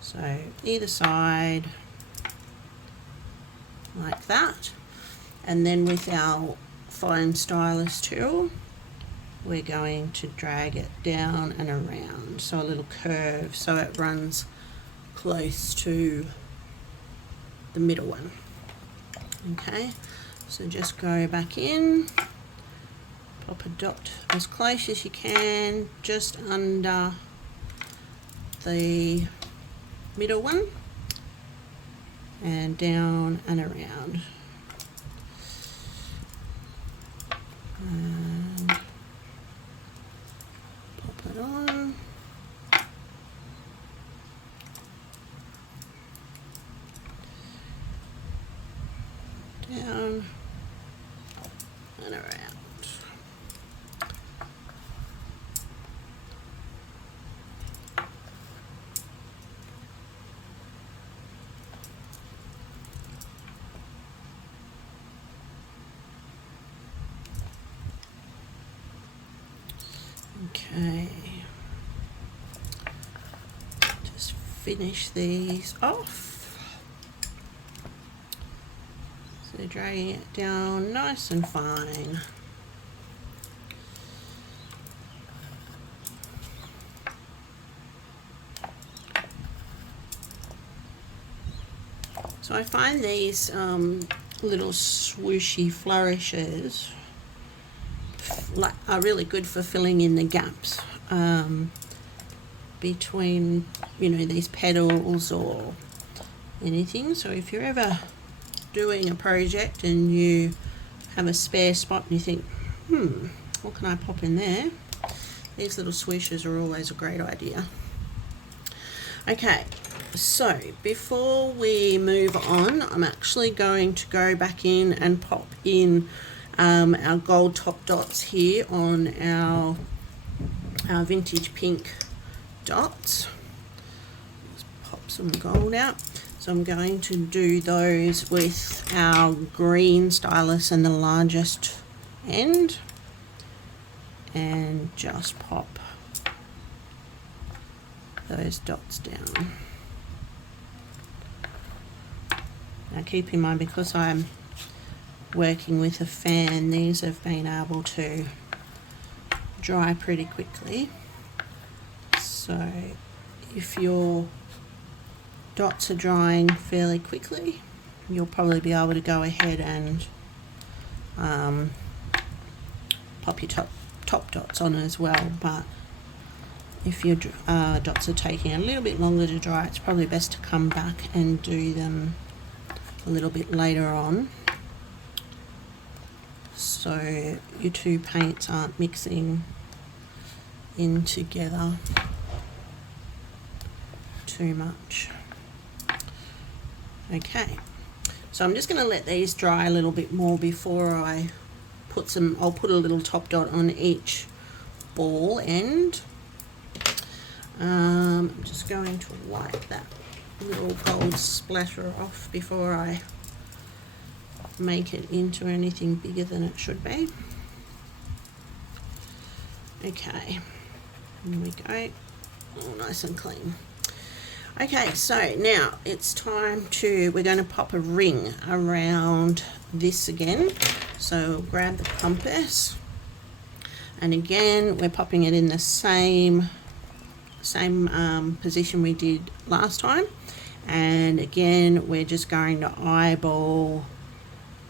So either side, like that. And then with our fine stylus tool, we're going to drag it down and around, so a little curve, so it runs close to the middle one. Okay, so just go back in, pop a dot as close as you can, just under the middle one, and down and around. And pop it on. Down and around. Okay, just finish these off. So dragging it down nice and fine. So I find these little swooshy flourishes are really good for filling in the gaps between, you know, these petals or anything. So if you're ever doing a project and you have a spare spot and you think, what can I pop in there? These little swooshes are always a great idea. Okay, so before we move on, I'm actually going to go back in and pop in our gold top dots here on our vintage pink dots. Let's pop some gold out. So I'm going to do those with our green stylus and the largest end, and just pop those dots down. Now keep in mind, because I'm working with a fan, these have been able to dry pretty quickly. So if your dots are drying fairly quickly, you'll probably be able to go ahead and pop your top dots on as well. But if your dots are taking a little bit longer to dry, it's probably best to come back and do them a little bit later on, so your two paints aren't mixing in together too much. Okay, so I'm just going to let these dry a little bit more before I put some. I'll put a little top dot on each ball end. I'm just going to wipe that little gold splatter off before I make it into anything bigger than it should be. Okay, here we go, all nice and clean. Okay, so now it's time to, we're going to pop a ring around this again. So grab the compass, and again we're popping it in the same position we did last time, and again we're just going to eyeball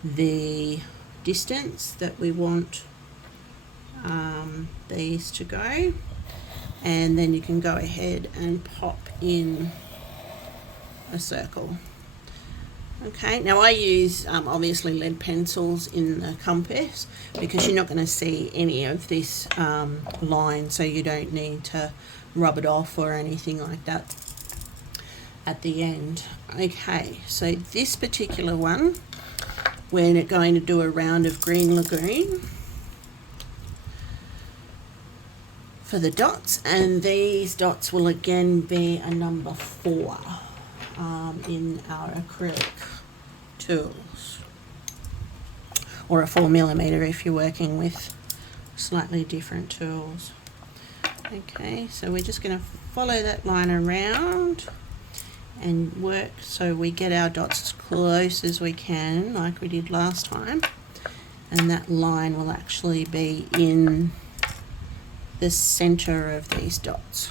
the distance that we want these to go, and then you can go ahead and pop in a circle. Okay, now I use obviously lead pencils in the compass because you're not going to see any of this line, so you don't need to rub it off or anything like that at the end. Okay, so this particular one, we're going to do a round of green lagoon for the dots, and these dots will again be a number 4 in our acrylic tools, or a 4mm if you're working with slightly different tools. Okay, so we're just going to follow that line around and work so we get our dots as close as we can, like we did last time, and that line will actually be in the center of these dots.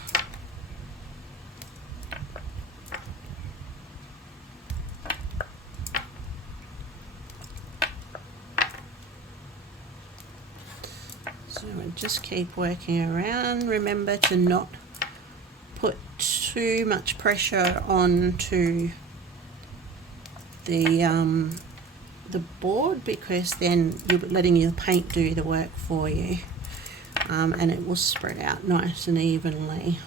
So we'll just keep working around. Remember to not put too much pressure onto the the board, because then you're letting your paint do the work for you, and it will spread out nice and evenly.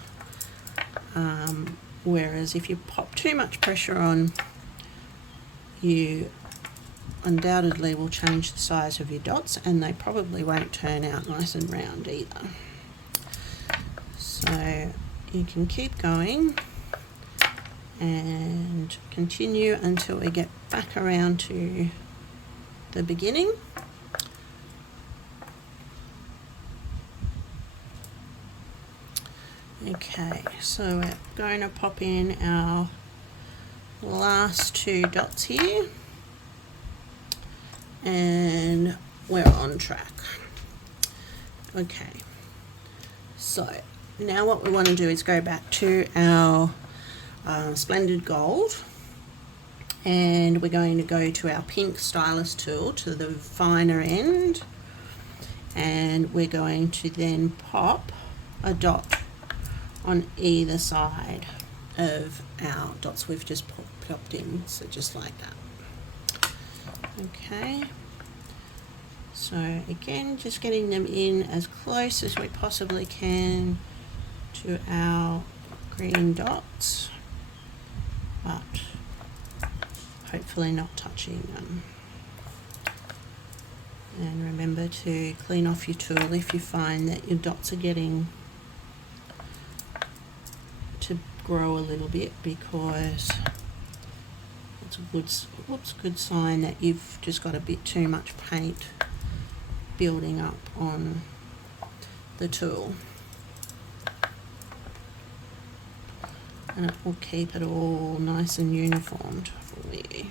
Whereas if you pop too much pressure on, you undoubtedly will change the size of your dots, and they probably won't turn out nice and round either. So you can keep going and continue until we get back around to the beginning. Okay, so we're going to pop in our last 2 dots here, and we're on track. Okay, so now what we want to do is go back to our Splendid Gold, and we're going to go to our pink stylus tool to the finer end, and we're going to then pop a dot on either side of our dots we've just popped in, so just like that. Okay, so again, just getting them in as close as we possibly can to our green dots, but hopefully not touching them. And remember to clean off your tool if you find that your dots are getting to grow a little bit, because it's a good sign that you've just got a bit too much paint building up on the tool, and it will keep it all nice and uniformed for you.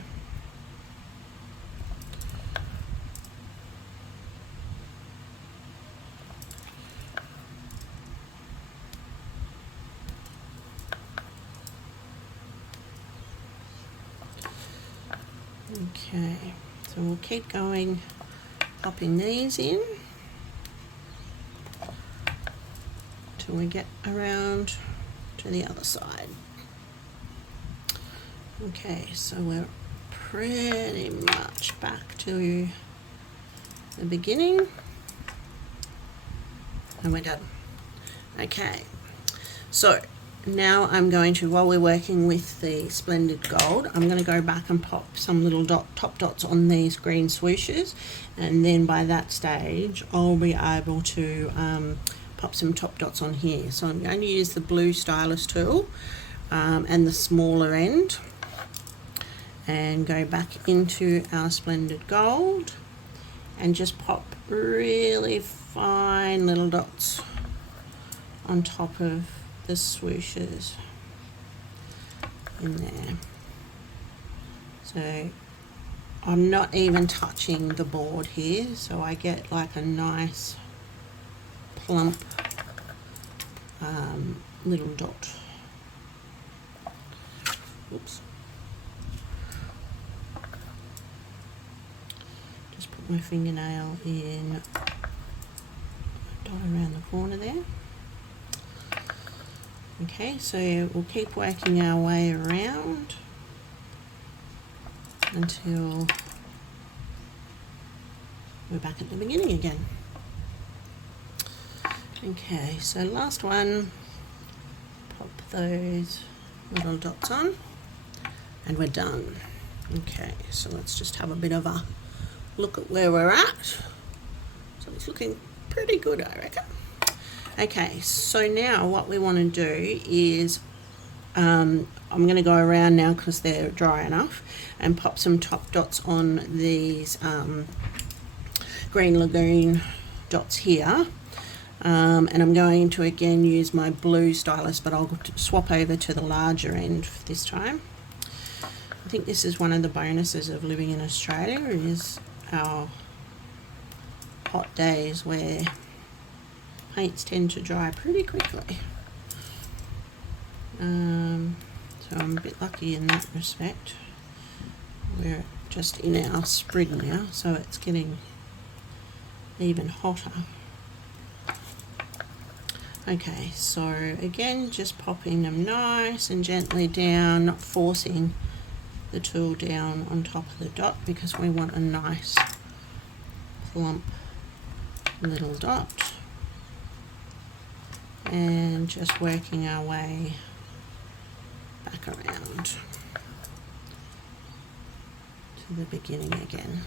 Okay, so we'll keep going, popping these in till we get around to the other side. Okay, so we're pretty much back to the beginning, and we're done. Okay, so now I'm going to, while we're working with the Splendid Gold, I'm going to go back and pop some little top dots on these green swooshes, and then by that stage I'll be able to pop some top dots on here. So I'm going to use the blue stylus tool and the smaller end, and go back into our Splendid Gold and just pop really fine little dots on top of the swooshes in there. So I'm not even touching the board here, so I get like a nice plump little dot. Oops. Just put my fingernail in, dot around the corner there. Okay, so we'll keep working our way around until we're back at the beginning again. Okay, so last one, pop those little dots on, and we're done. Okay, so let's just have a bit of a look at where we're at. So it's looking pretty good, I reckon. Okay, so now what we want to do is, I'm going to go around now because they're dry enough, and pop some top dots on these Green Lagoon dots here. And I'm going to again use my blue stylus, but I'll swap over to the larger end this time. I think this is one of the bonuses of living in Australia, is our hot days where paints tend to dry pretty quickly. So I'm a bit lucky in that respect. We're just in our spring now, so it's getting even hotter. Okay, so again, just popping them nice and gently down, not forcing the tool down on top of the dot because we want a nice plump little dot, and just working our way back around to the beginning again.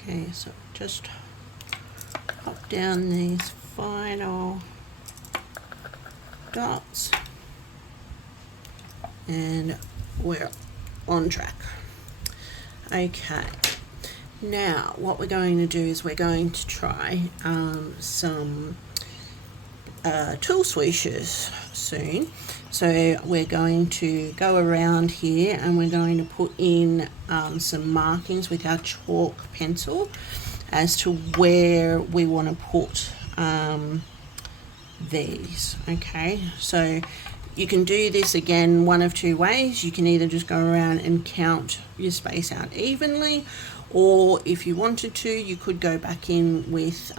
Okay, so just pop down these final dots and we're on track. Okay, now what we're going to do is we're going to try some tool swooshes soon. So we're going to go around here and we're going to put in some markings with our chalk pencil as to where we want to put these. Okay, so you can do this again one of two ways. You can either just go around and count your space out evenly, or if you wanted to, you could go back in with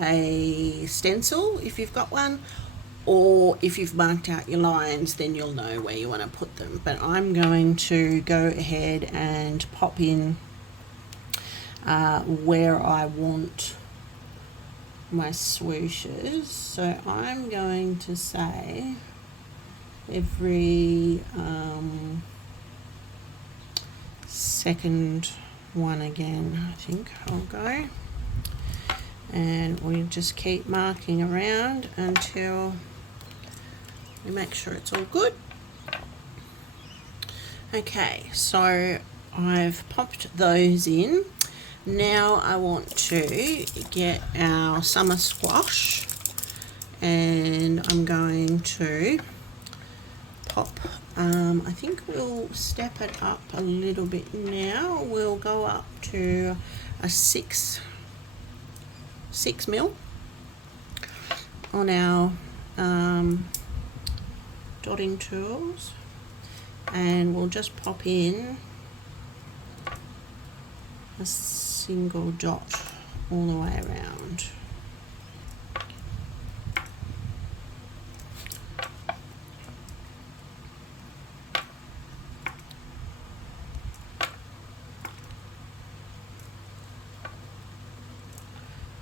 a stencil if you've got one, or if you've marked out your lines, then you'll know where you want to put them. But I'm going to go ahead and pop in where I want my swooshes. So I'm going to say every second one again, I think I'll go, and we just keep marking around until we make sure it's all good. Okay, so I've popped those in. Now I want to get our summer squash, and I'm going to pop, I think we'll step it up a little bit now. We'll go up to a 6 mil on our dotting tools, and we'll just pop in a single dot all the way around.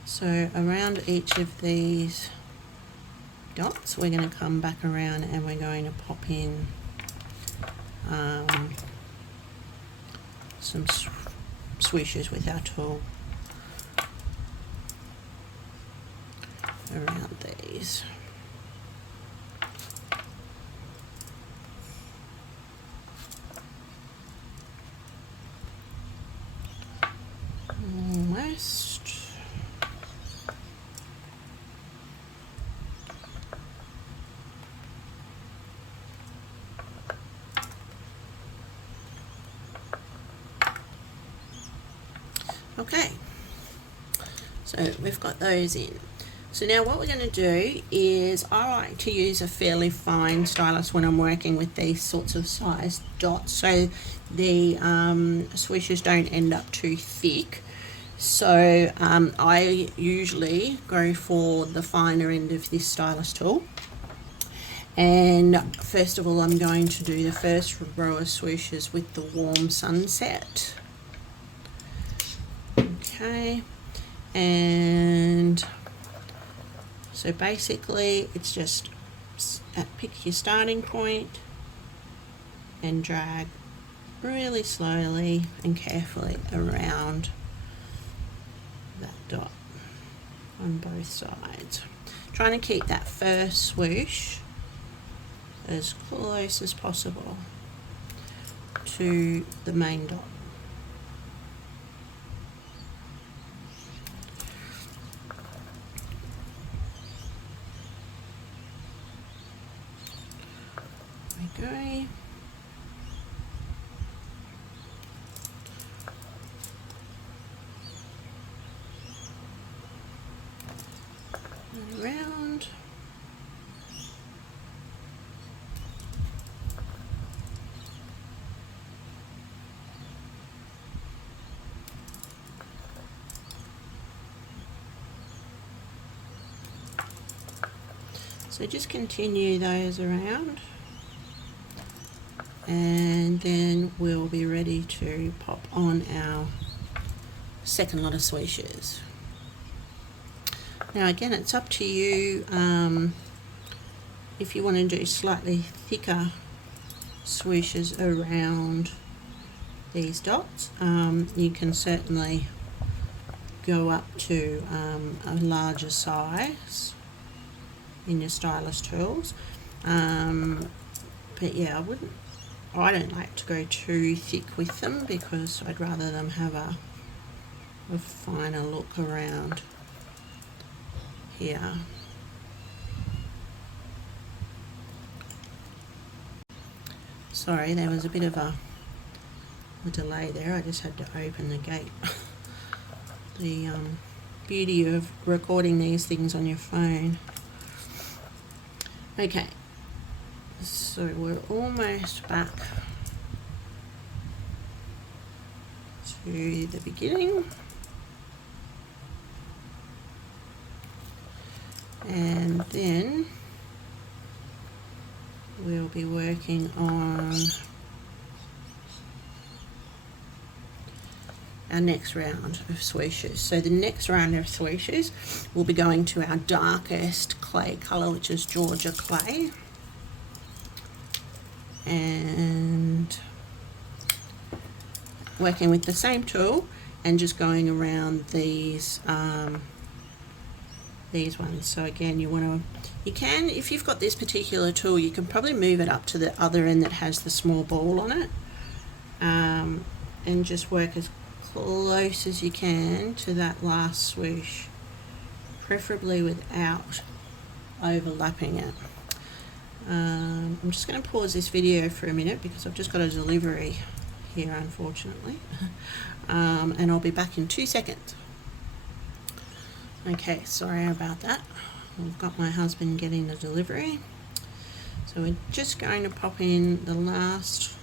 So around each of these dots we're going to come back around and we're going to pop in some swooshes with our tool around these. Almost. Okay, so we've got those in. So now what we're going to do is, I like to use a fairly fine stylus when I'm working with these sorts of sized dots, so the swooshes don't end up too thick. So I usually go for the finer end of this stylus tool. And first of all, I'm going to do the first row of swooshes with the warm sunset. Okay, and so basically it's just pick your starting point and drag really slowly and carefully around that dot on both sides, trying to keep that first swoosh as close as possible to the main dot. Okay. And around. So just continue those around, and then we'll be ready to pop on our second lot of swooshes. Now again, it's up to you if you want to do slightly thicker swooshes around these dots. You can certainly go up to a larger size in your stylus tools, but yeah, I don't like to go too thick with them because I'd rather them have a finer look around here. Sorry, there was a bit of a delay there. I just had to open the gate. The beauty of recording these things on your phone. Okay, so we're almost back to the beginning, and then we'll be working on our next round of swooshes. So the next round of swooshes will be going to our darkest clay colour, which is Georgia clay, and working with the same tool and just going around these ones. So again, you can, if you've got this particular tool, you can probably move it up to the other end that has the small ball on it, and just work as close as you can to that last swoosh, preferably without overlapping it. I'm just going to pause this video for a minute because I've just got a delivery here, unfortunately, and I'll be back in 2 seconds. Okay, sorry about that. I've got my husband getting the delivery. So we're just going to pop in the last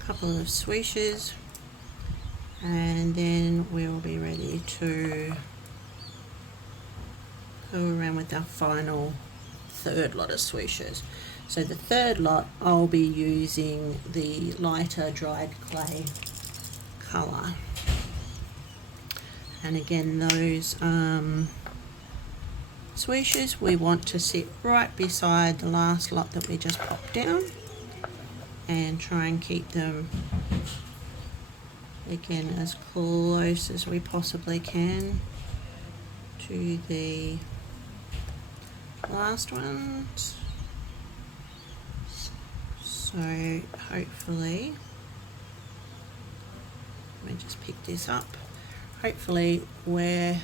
couple of swooshes, and then we'll be ready to go around with our final third lot of swooshes. So the third lot, I'll be using the lighter dried clay colour. And again, those swooshes we want to sit right beside the last lot that we just popped down, and try and keep them again as close as we possibly can to the last ones. So hopefully, let me just pick this up. Hopefully we're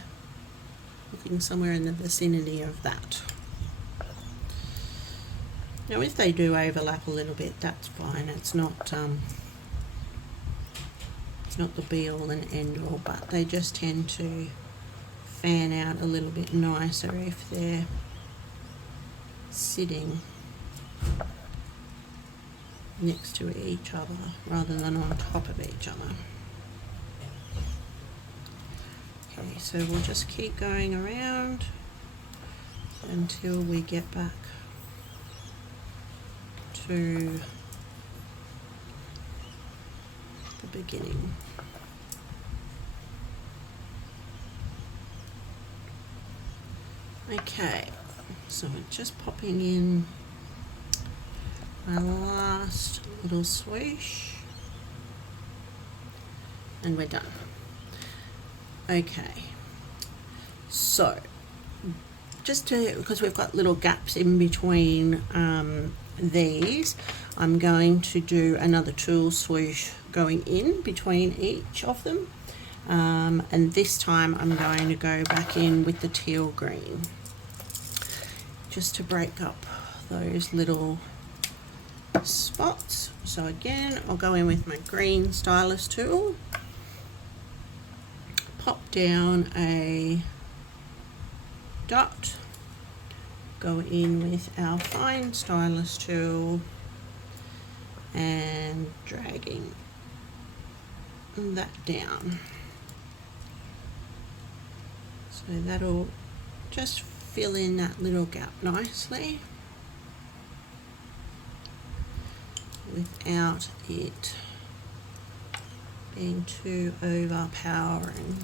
looking somewhere in the vicinity of that. Now if they do overlap a little bit, that's fine. It's not the be all and end all, but they just tend to fan out a little bit nicer if they're sitting next to each other rather than on top of each other. Okay, so we'll just keep going around until we get back to the beginning. Okay, so I'm just popping in my last little swoosh, and we're done. Okay, so just because we've got little gaps in between these, I'm going to do another tulle swoosh going in between each of them, and this time I'm going to go back in with the teal green just to break up those little spots. So again, I'll go in with my green stylus tool, pop down a dot, go in with our fine stylus tool and dragging that down. So that'll just fill in that little gap nicely without it being too overpowering.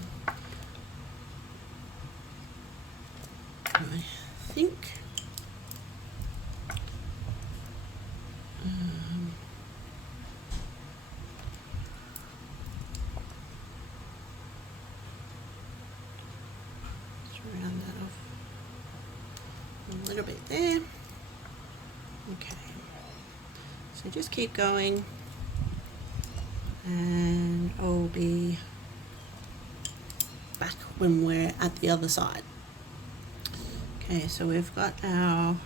I think let's round that off a little bit there. Okay, so just keep going and I'll be back when we're at the other side. Okay, so we've got our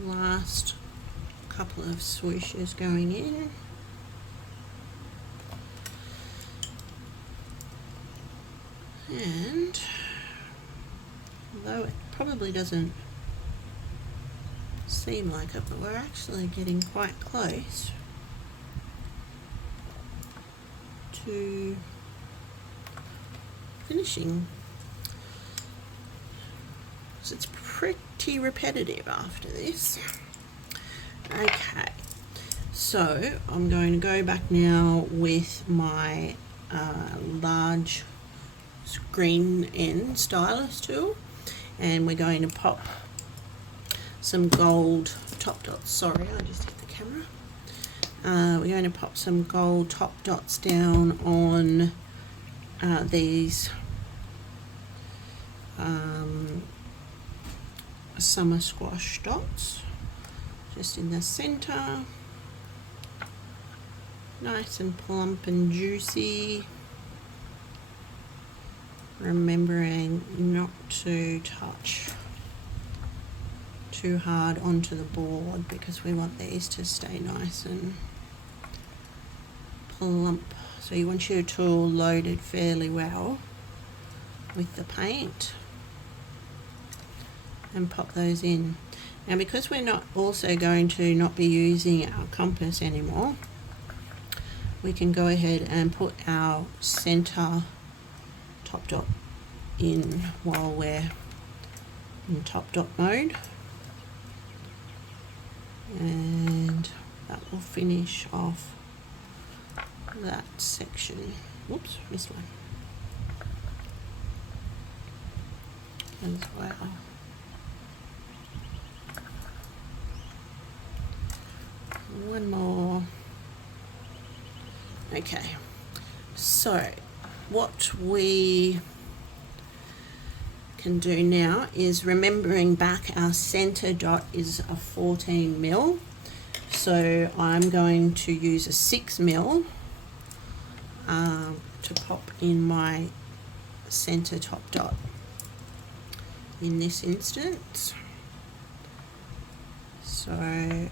last couple of swooshes going in. And although it probably doesn't seem like it, but we're actually getting quite close to finishing. So it's pretty repetitive after this. Okay, so I'm going to go back now with my large screen end stylus tool, and we're going to pop some gold top dots. Sorry, I just hit the camera. We're going to pop some gold top dots down on these summer squash dots, just in the center, nice and plump and juicy, remembering not to touch too hard onto the board because we want these to stay nice and plump. So you want your tool loaded fairly well with the paint and pop those in. Now, because we're not also going to not be using our compass anymore, we can go ahead and put our center top dot in while we're in top dot mode, and that will finish off that section. Whoops, missed one as well. One more. Okay, so what we can do now is, remembering back, our center dot is a 14 mil, so I'm going to use a 6 mil to pop in my center top dot in this instance. So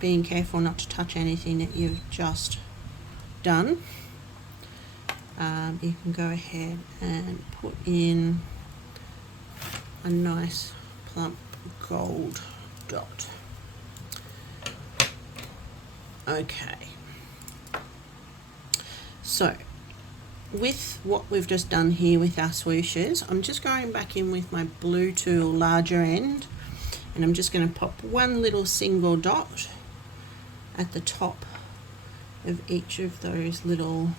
being careful not to touch anything that you've just done. You can go ahead and put in a nice plump gold dot. Okay, so with what we've just done here with our swooshes, I'm just going back in with my blue tool, larger end, and I'm just going to pop one little single dot at the top of each of those little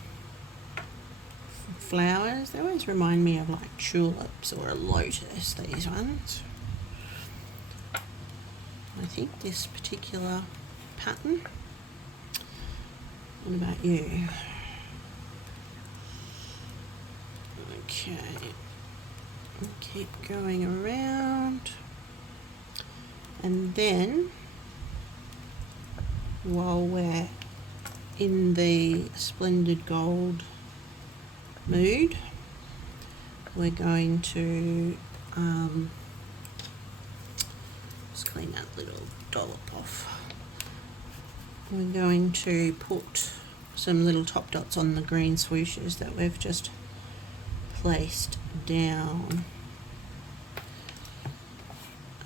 flowers. They always remind me of like tulips or a lotus, these ones. I think this particular pattern. What about you? Okay, keep going around, and then while we're in the splendid gold mood, we're going to just clean that little dollop off. We're going to put some little top dots on the green swooshes that we've just placed down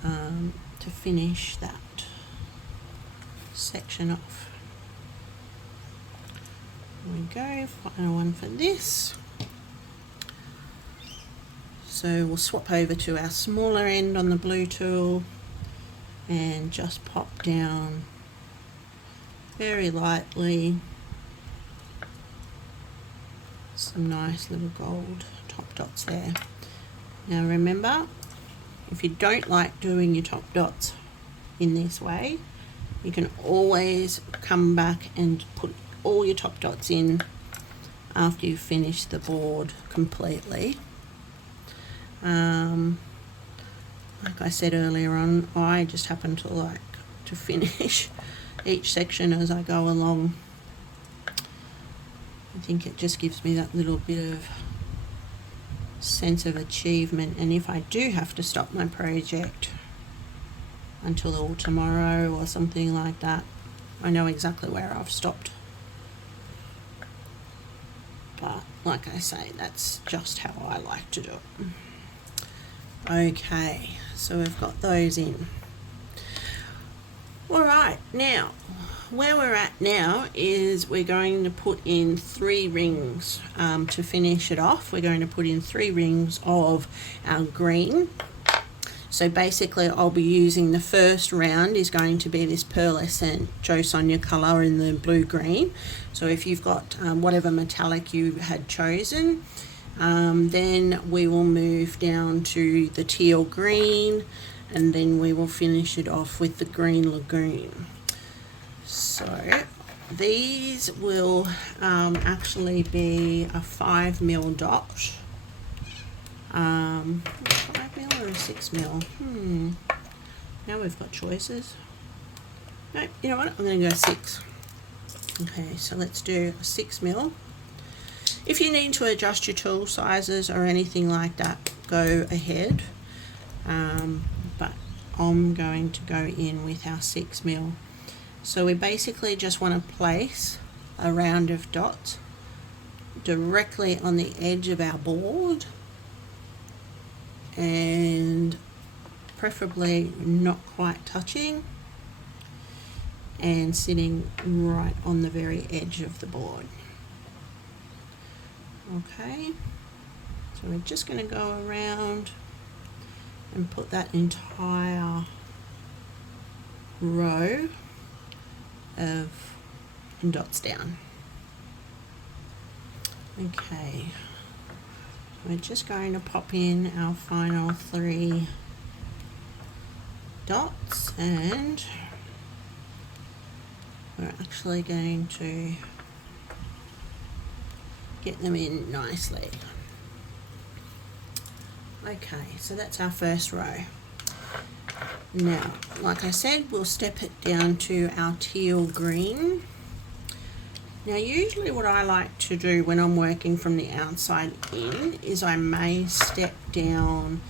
to finish that section off. There we go, final one for this. So we'll swap over to our smaller end on the blue tool and just pop down very lightly some nice little gold top dots there. Now remember, if you don't like doing your top dots in this way, you can always come back and put all your top dots in after you finish the board completely. Like I said earlier on, I just happen to like to finish each section as I go along. I think it just gives me that little bit of sense of achievement, and if I do have to stop my project until tomorrow or something like that, I know exactly where I've stopped. But like I say, that's just how I like to do it. Okay, so we've got those in. Alright, now where we're at now is we're going to put in 3 rings to finish it off. We're going to put in 3 rings of our green. So basically I'll be using, the first round is going to be this pearlescent Jo Sonja colour in the blue-green. So if you've got whatever metallic you had chosen, then we will move down to the teal green, and then we will finish it off with the green lagoon. So these will actually be a 5mm dot. 5mm or a 6mm? Now we've got choices. No, you know what? I'm going to go 6. Okay, so let's do a 6mm. If you need to adjust your tool sizes or anything like that, go ahead. But I'm going to go in with our 6mm. So we basically just want to place a round of dots directly on the edge of our board, and preferably not quite touching, and sitting right on the very edge of the board. Okay, so we're just going to go around and put that entire row of dots down. Okay, we're just going to pop in our final 3 dots, and we're actually going to get them in nicely. Okay, so that's our first row. Now, like I said, we'll step it down to our teal green. Now, usually what I like to do when I'm working from the outside in is I may step down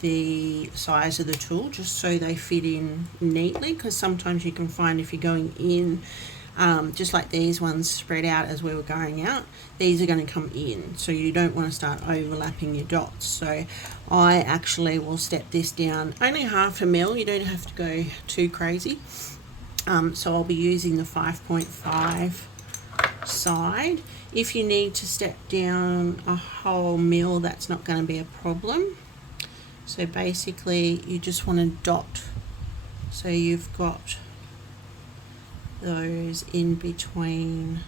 the size of the tool just so they fit in neatly, because sometimes you can find if you're going in, just like these ones spread out as we were going out, these are going to come in, so you don't want to start overlapping your dots. So I actually will step this down only 1/2 mil. You don't have to go too crazy. So I'll be using the 5.5 side. If you need to step down a whole mil, that's not going to be a problem. So basically you just want to dot, so you've got those in between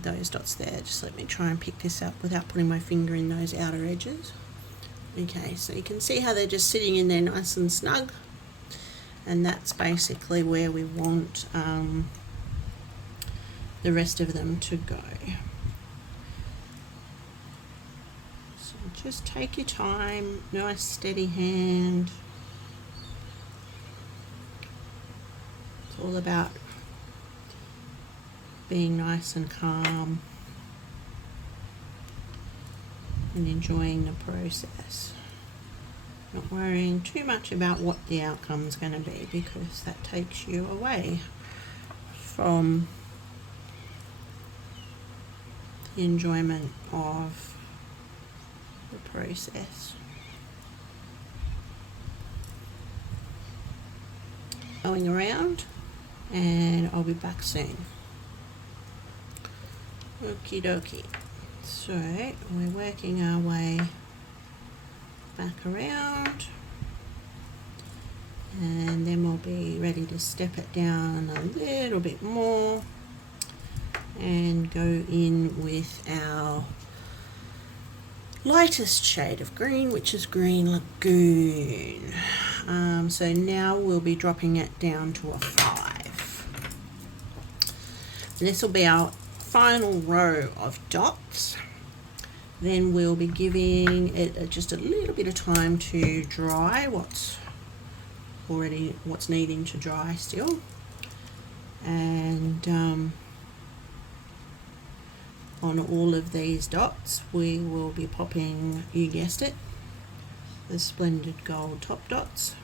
those dots there. Just let me try and pick this up without putting my finger in those outer edges. Okay, so you can see how they're just sitting in there nice and snug, and that's basically where we want the rest of them to go. So just take your time, nice steady hand. It's all about being nice and calm and enjoying the process. Not worrying too much about what the outcome's going to be, because that takes you away from the enjoyment of the process. Going around, and I'll be back soon. Okie dokie. So we're working our way back around, and then we'll be ready to step it down a little bit more and go in with our lightest shade of green, which is Green Lagoon. So now we'll be dropping it down to a 5. This will be our final row of dots. Then we'll be giving it just a little bit of time to dry what's needing to dry still. And on all of these dots we will be popping, you guessed it, the Splendid Gold top dots,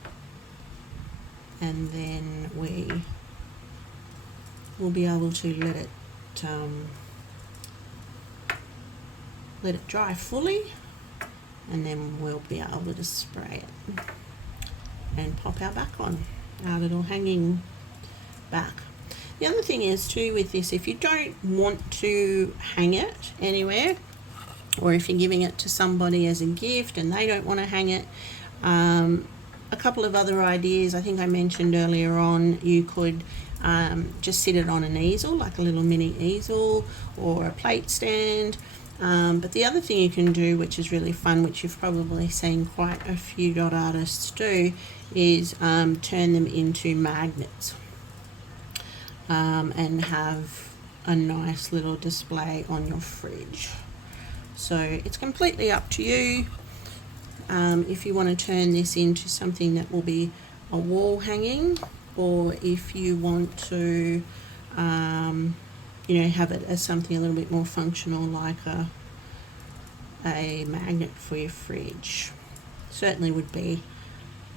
and then we will be able to let it dry fully, and then we'll be able to spray it and pop our back on, our little hanging back. The other thing is too with this, if you don't want to hang it anywhere, or if you're giving it to somebody as a gift and they don't want to hang it, a couple of other ideas I think I mentioned earlier on, you could just sit it on an easel, like a little mini easel or a plate stand. But the other thing you can do, which is really fun, which you've probably seen quite a few dot artists do, is turn them into magnets and have a nice little display on your fridge. So it's completely up to you. If you want to turn this into something that will be a wall hanging, or if you want to have it as something a little bit more functional, like a magnet for your fridge. Certainly would be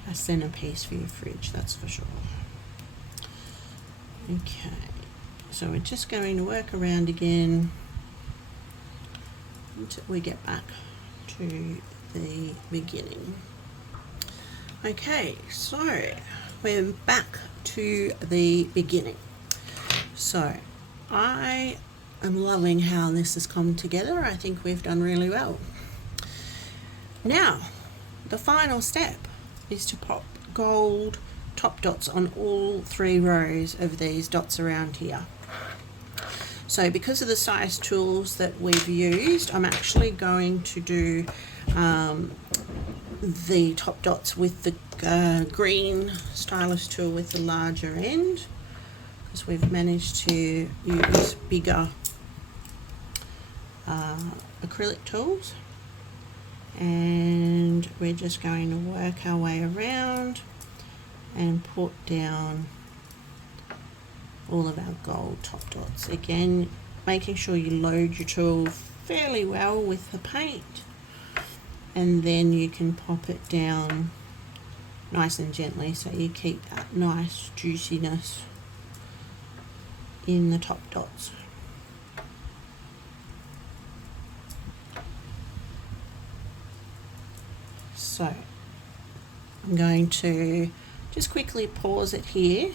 a centerpiece for your fridge, that's for sure. Okay, so we're just going to work around again until we get back to the beginning. Okay, so we're back to the beginning. So I am loving how this has come together. I think we've done really well. Now, the final step is to pop gold top dots on all 3 rows of these dots around here. So because of the size tools that we've used, I'm actually going to do the top dots with the green stylus tool with the larger end, because we've managed to use bigger acrylic tools, and we're just going to work our way around and put down all of our gold top dots. Again, making sure you load your tool fairly well with the paint, and then you can pop it down nice and gently so you keep that nice juiciness in the top dots. So I'm going to just quickly pause it here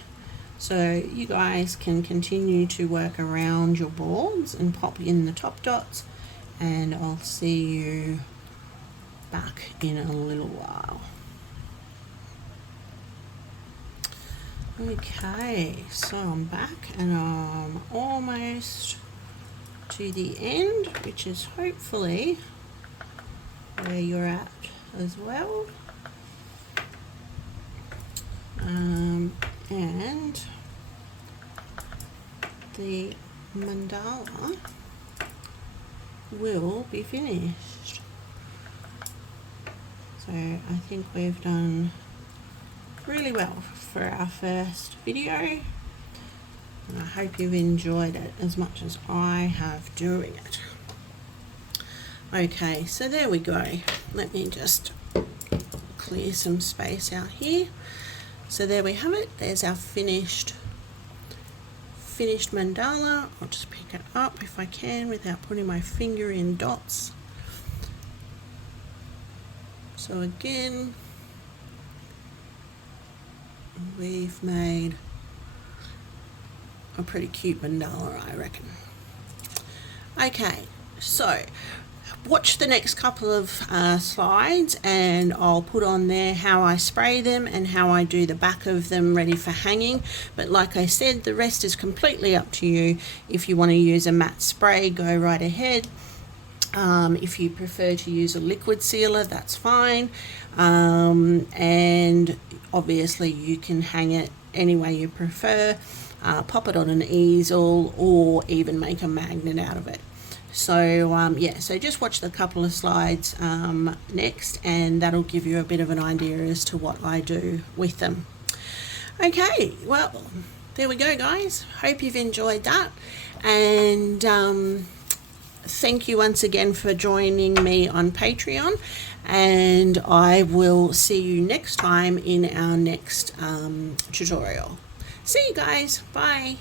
so you guys can continue to work around your boards and pop in the top dots, and I'll see you back in a little while. Okay, so I'm back and I'm almost to the end, which is hopefully where you're at as well. And the mandala will be finished. So I think we've done really well for our first video, and I hope you've enjoyed it as much as I have doing it. Okay, so there we go. Let me just clear some space out here. So there we have it. There's our finished mandala. I'll just pick it up if I can without putting my finger in dots. So again, we've made a pretty cute mandala, I reckon. Okay, so watch the next couple of slides, and I'll put on there how I spray them and how I do the back of them ready for hanging. But like I said, the rest is completely up to you. If you want to use a matte spray, go right ahead. If you prefer to use a liquid sealer, that's fine. And obviously you can hang it any way you prefer, pop it on an easel, or even make a magnet out of it. So yeah, so just watch the couple of slides next, and that'll give you a bit of an idea as to what I do with them. Okay, well, there we go, guys. Hope you've enjoyed that, and thank you once again for joining me on Patreon, and I will see you next time in our next tutorial. See you guys. Bye.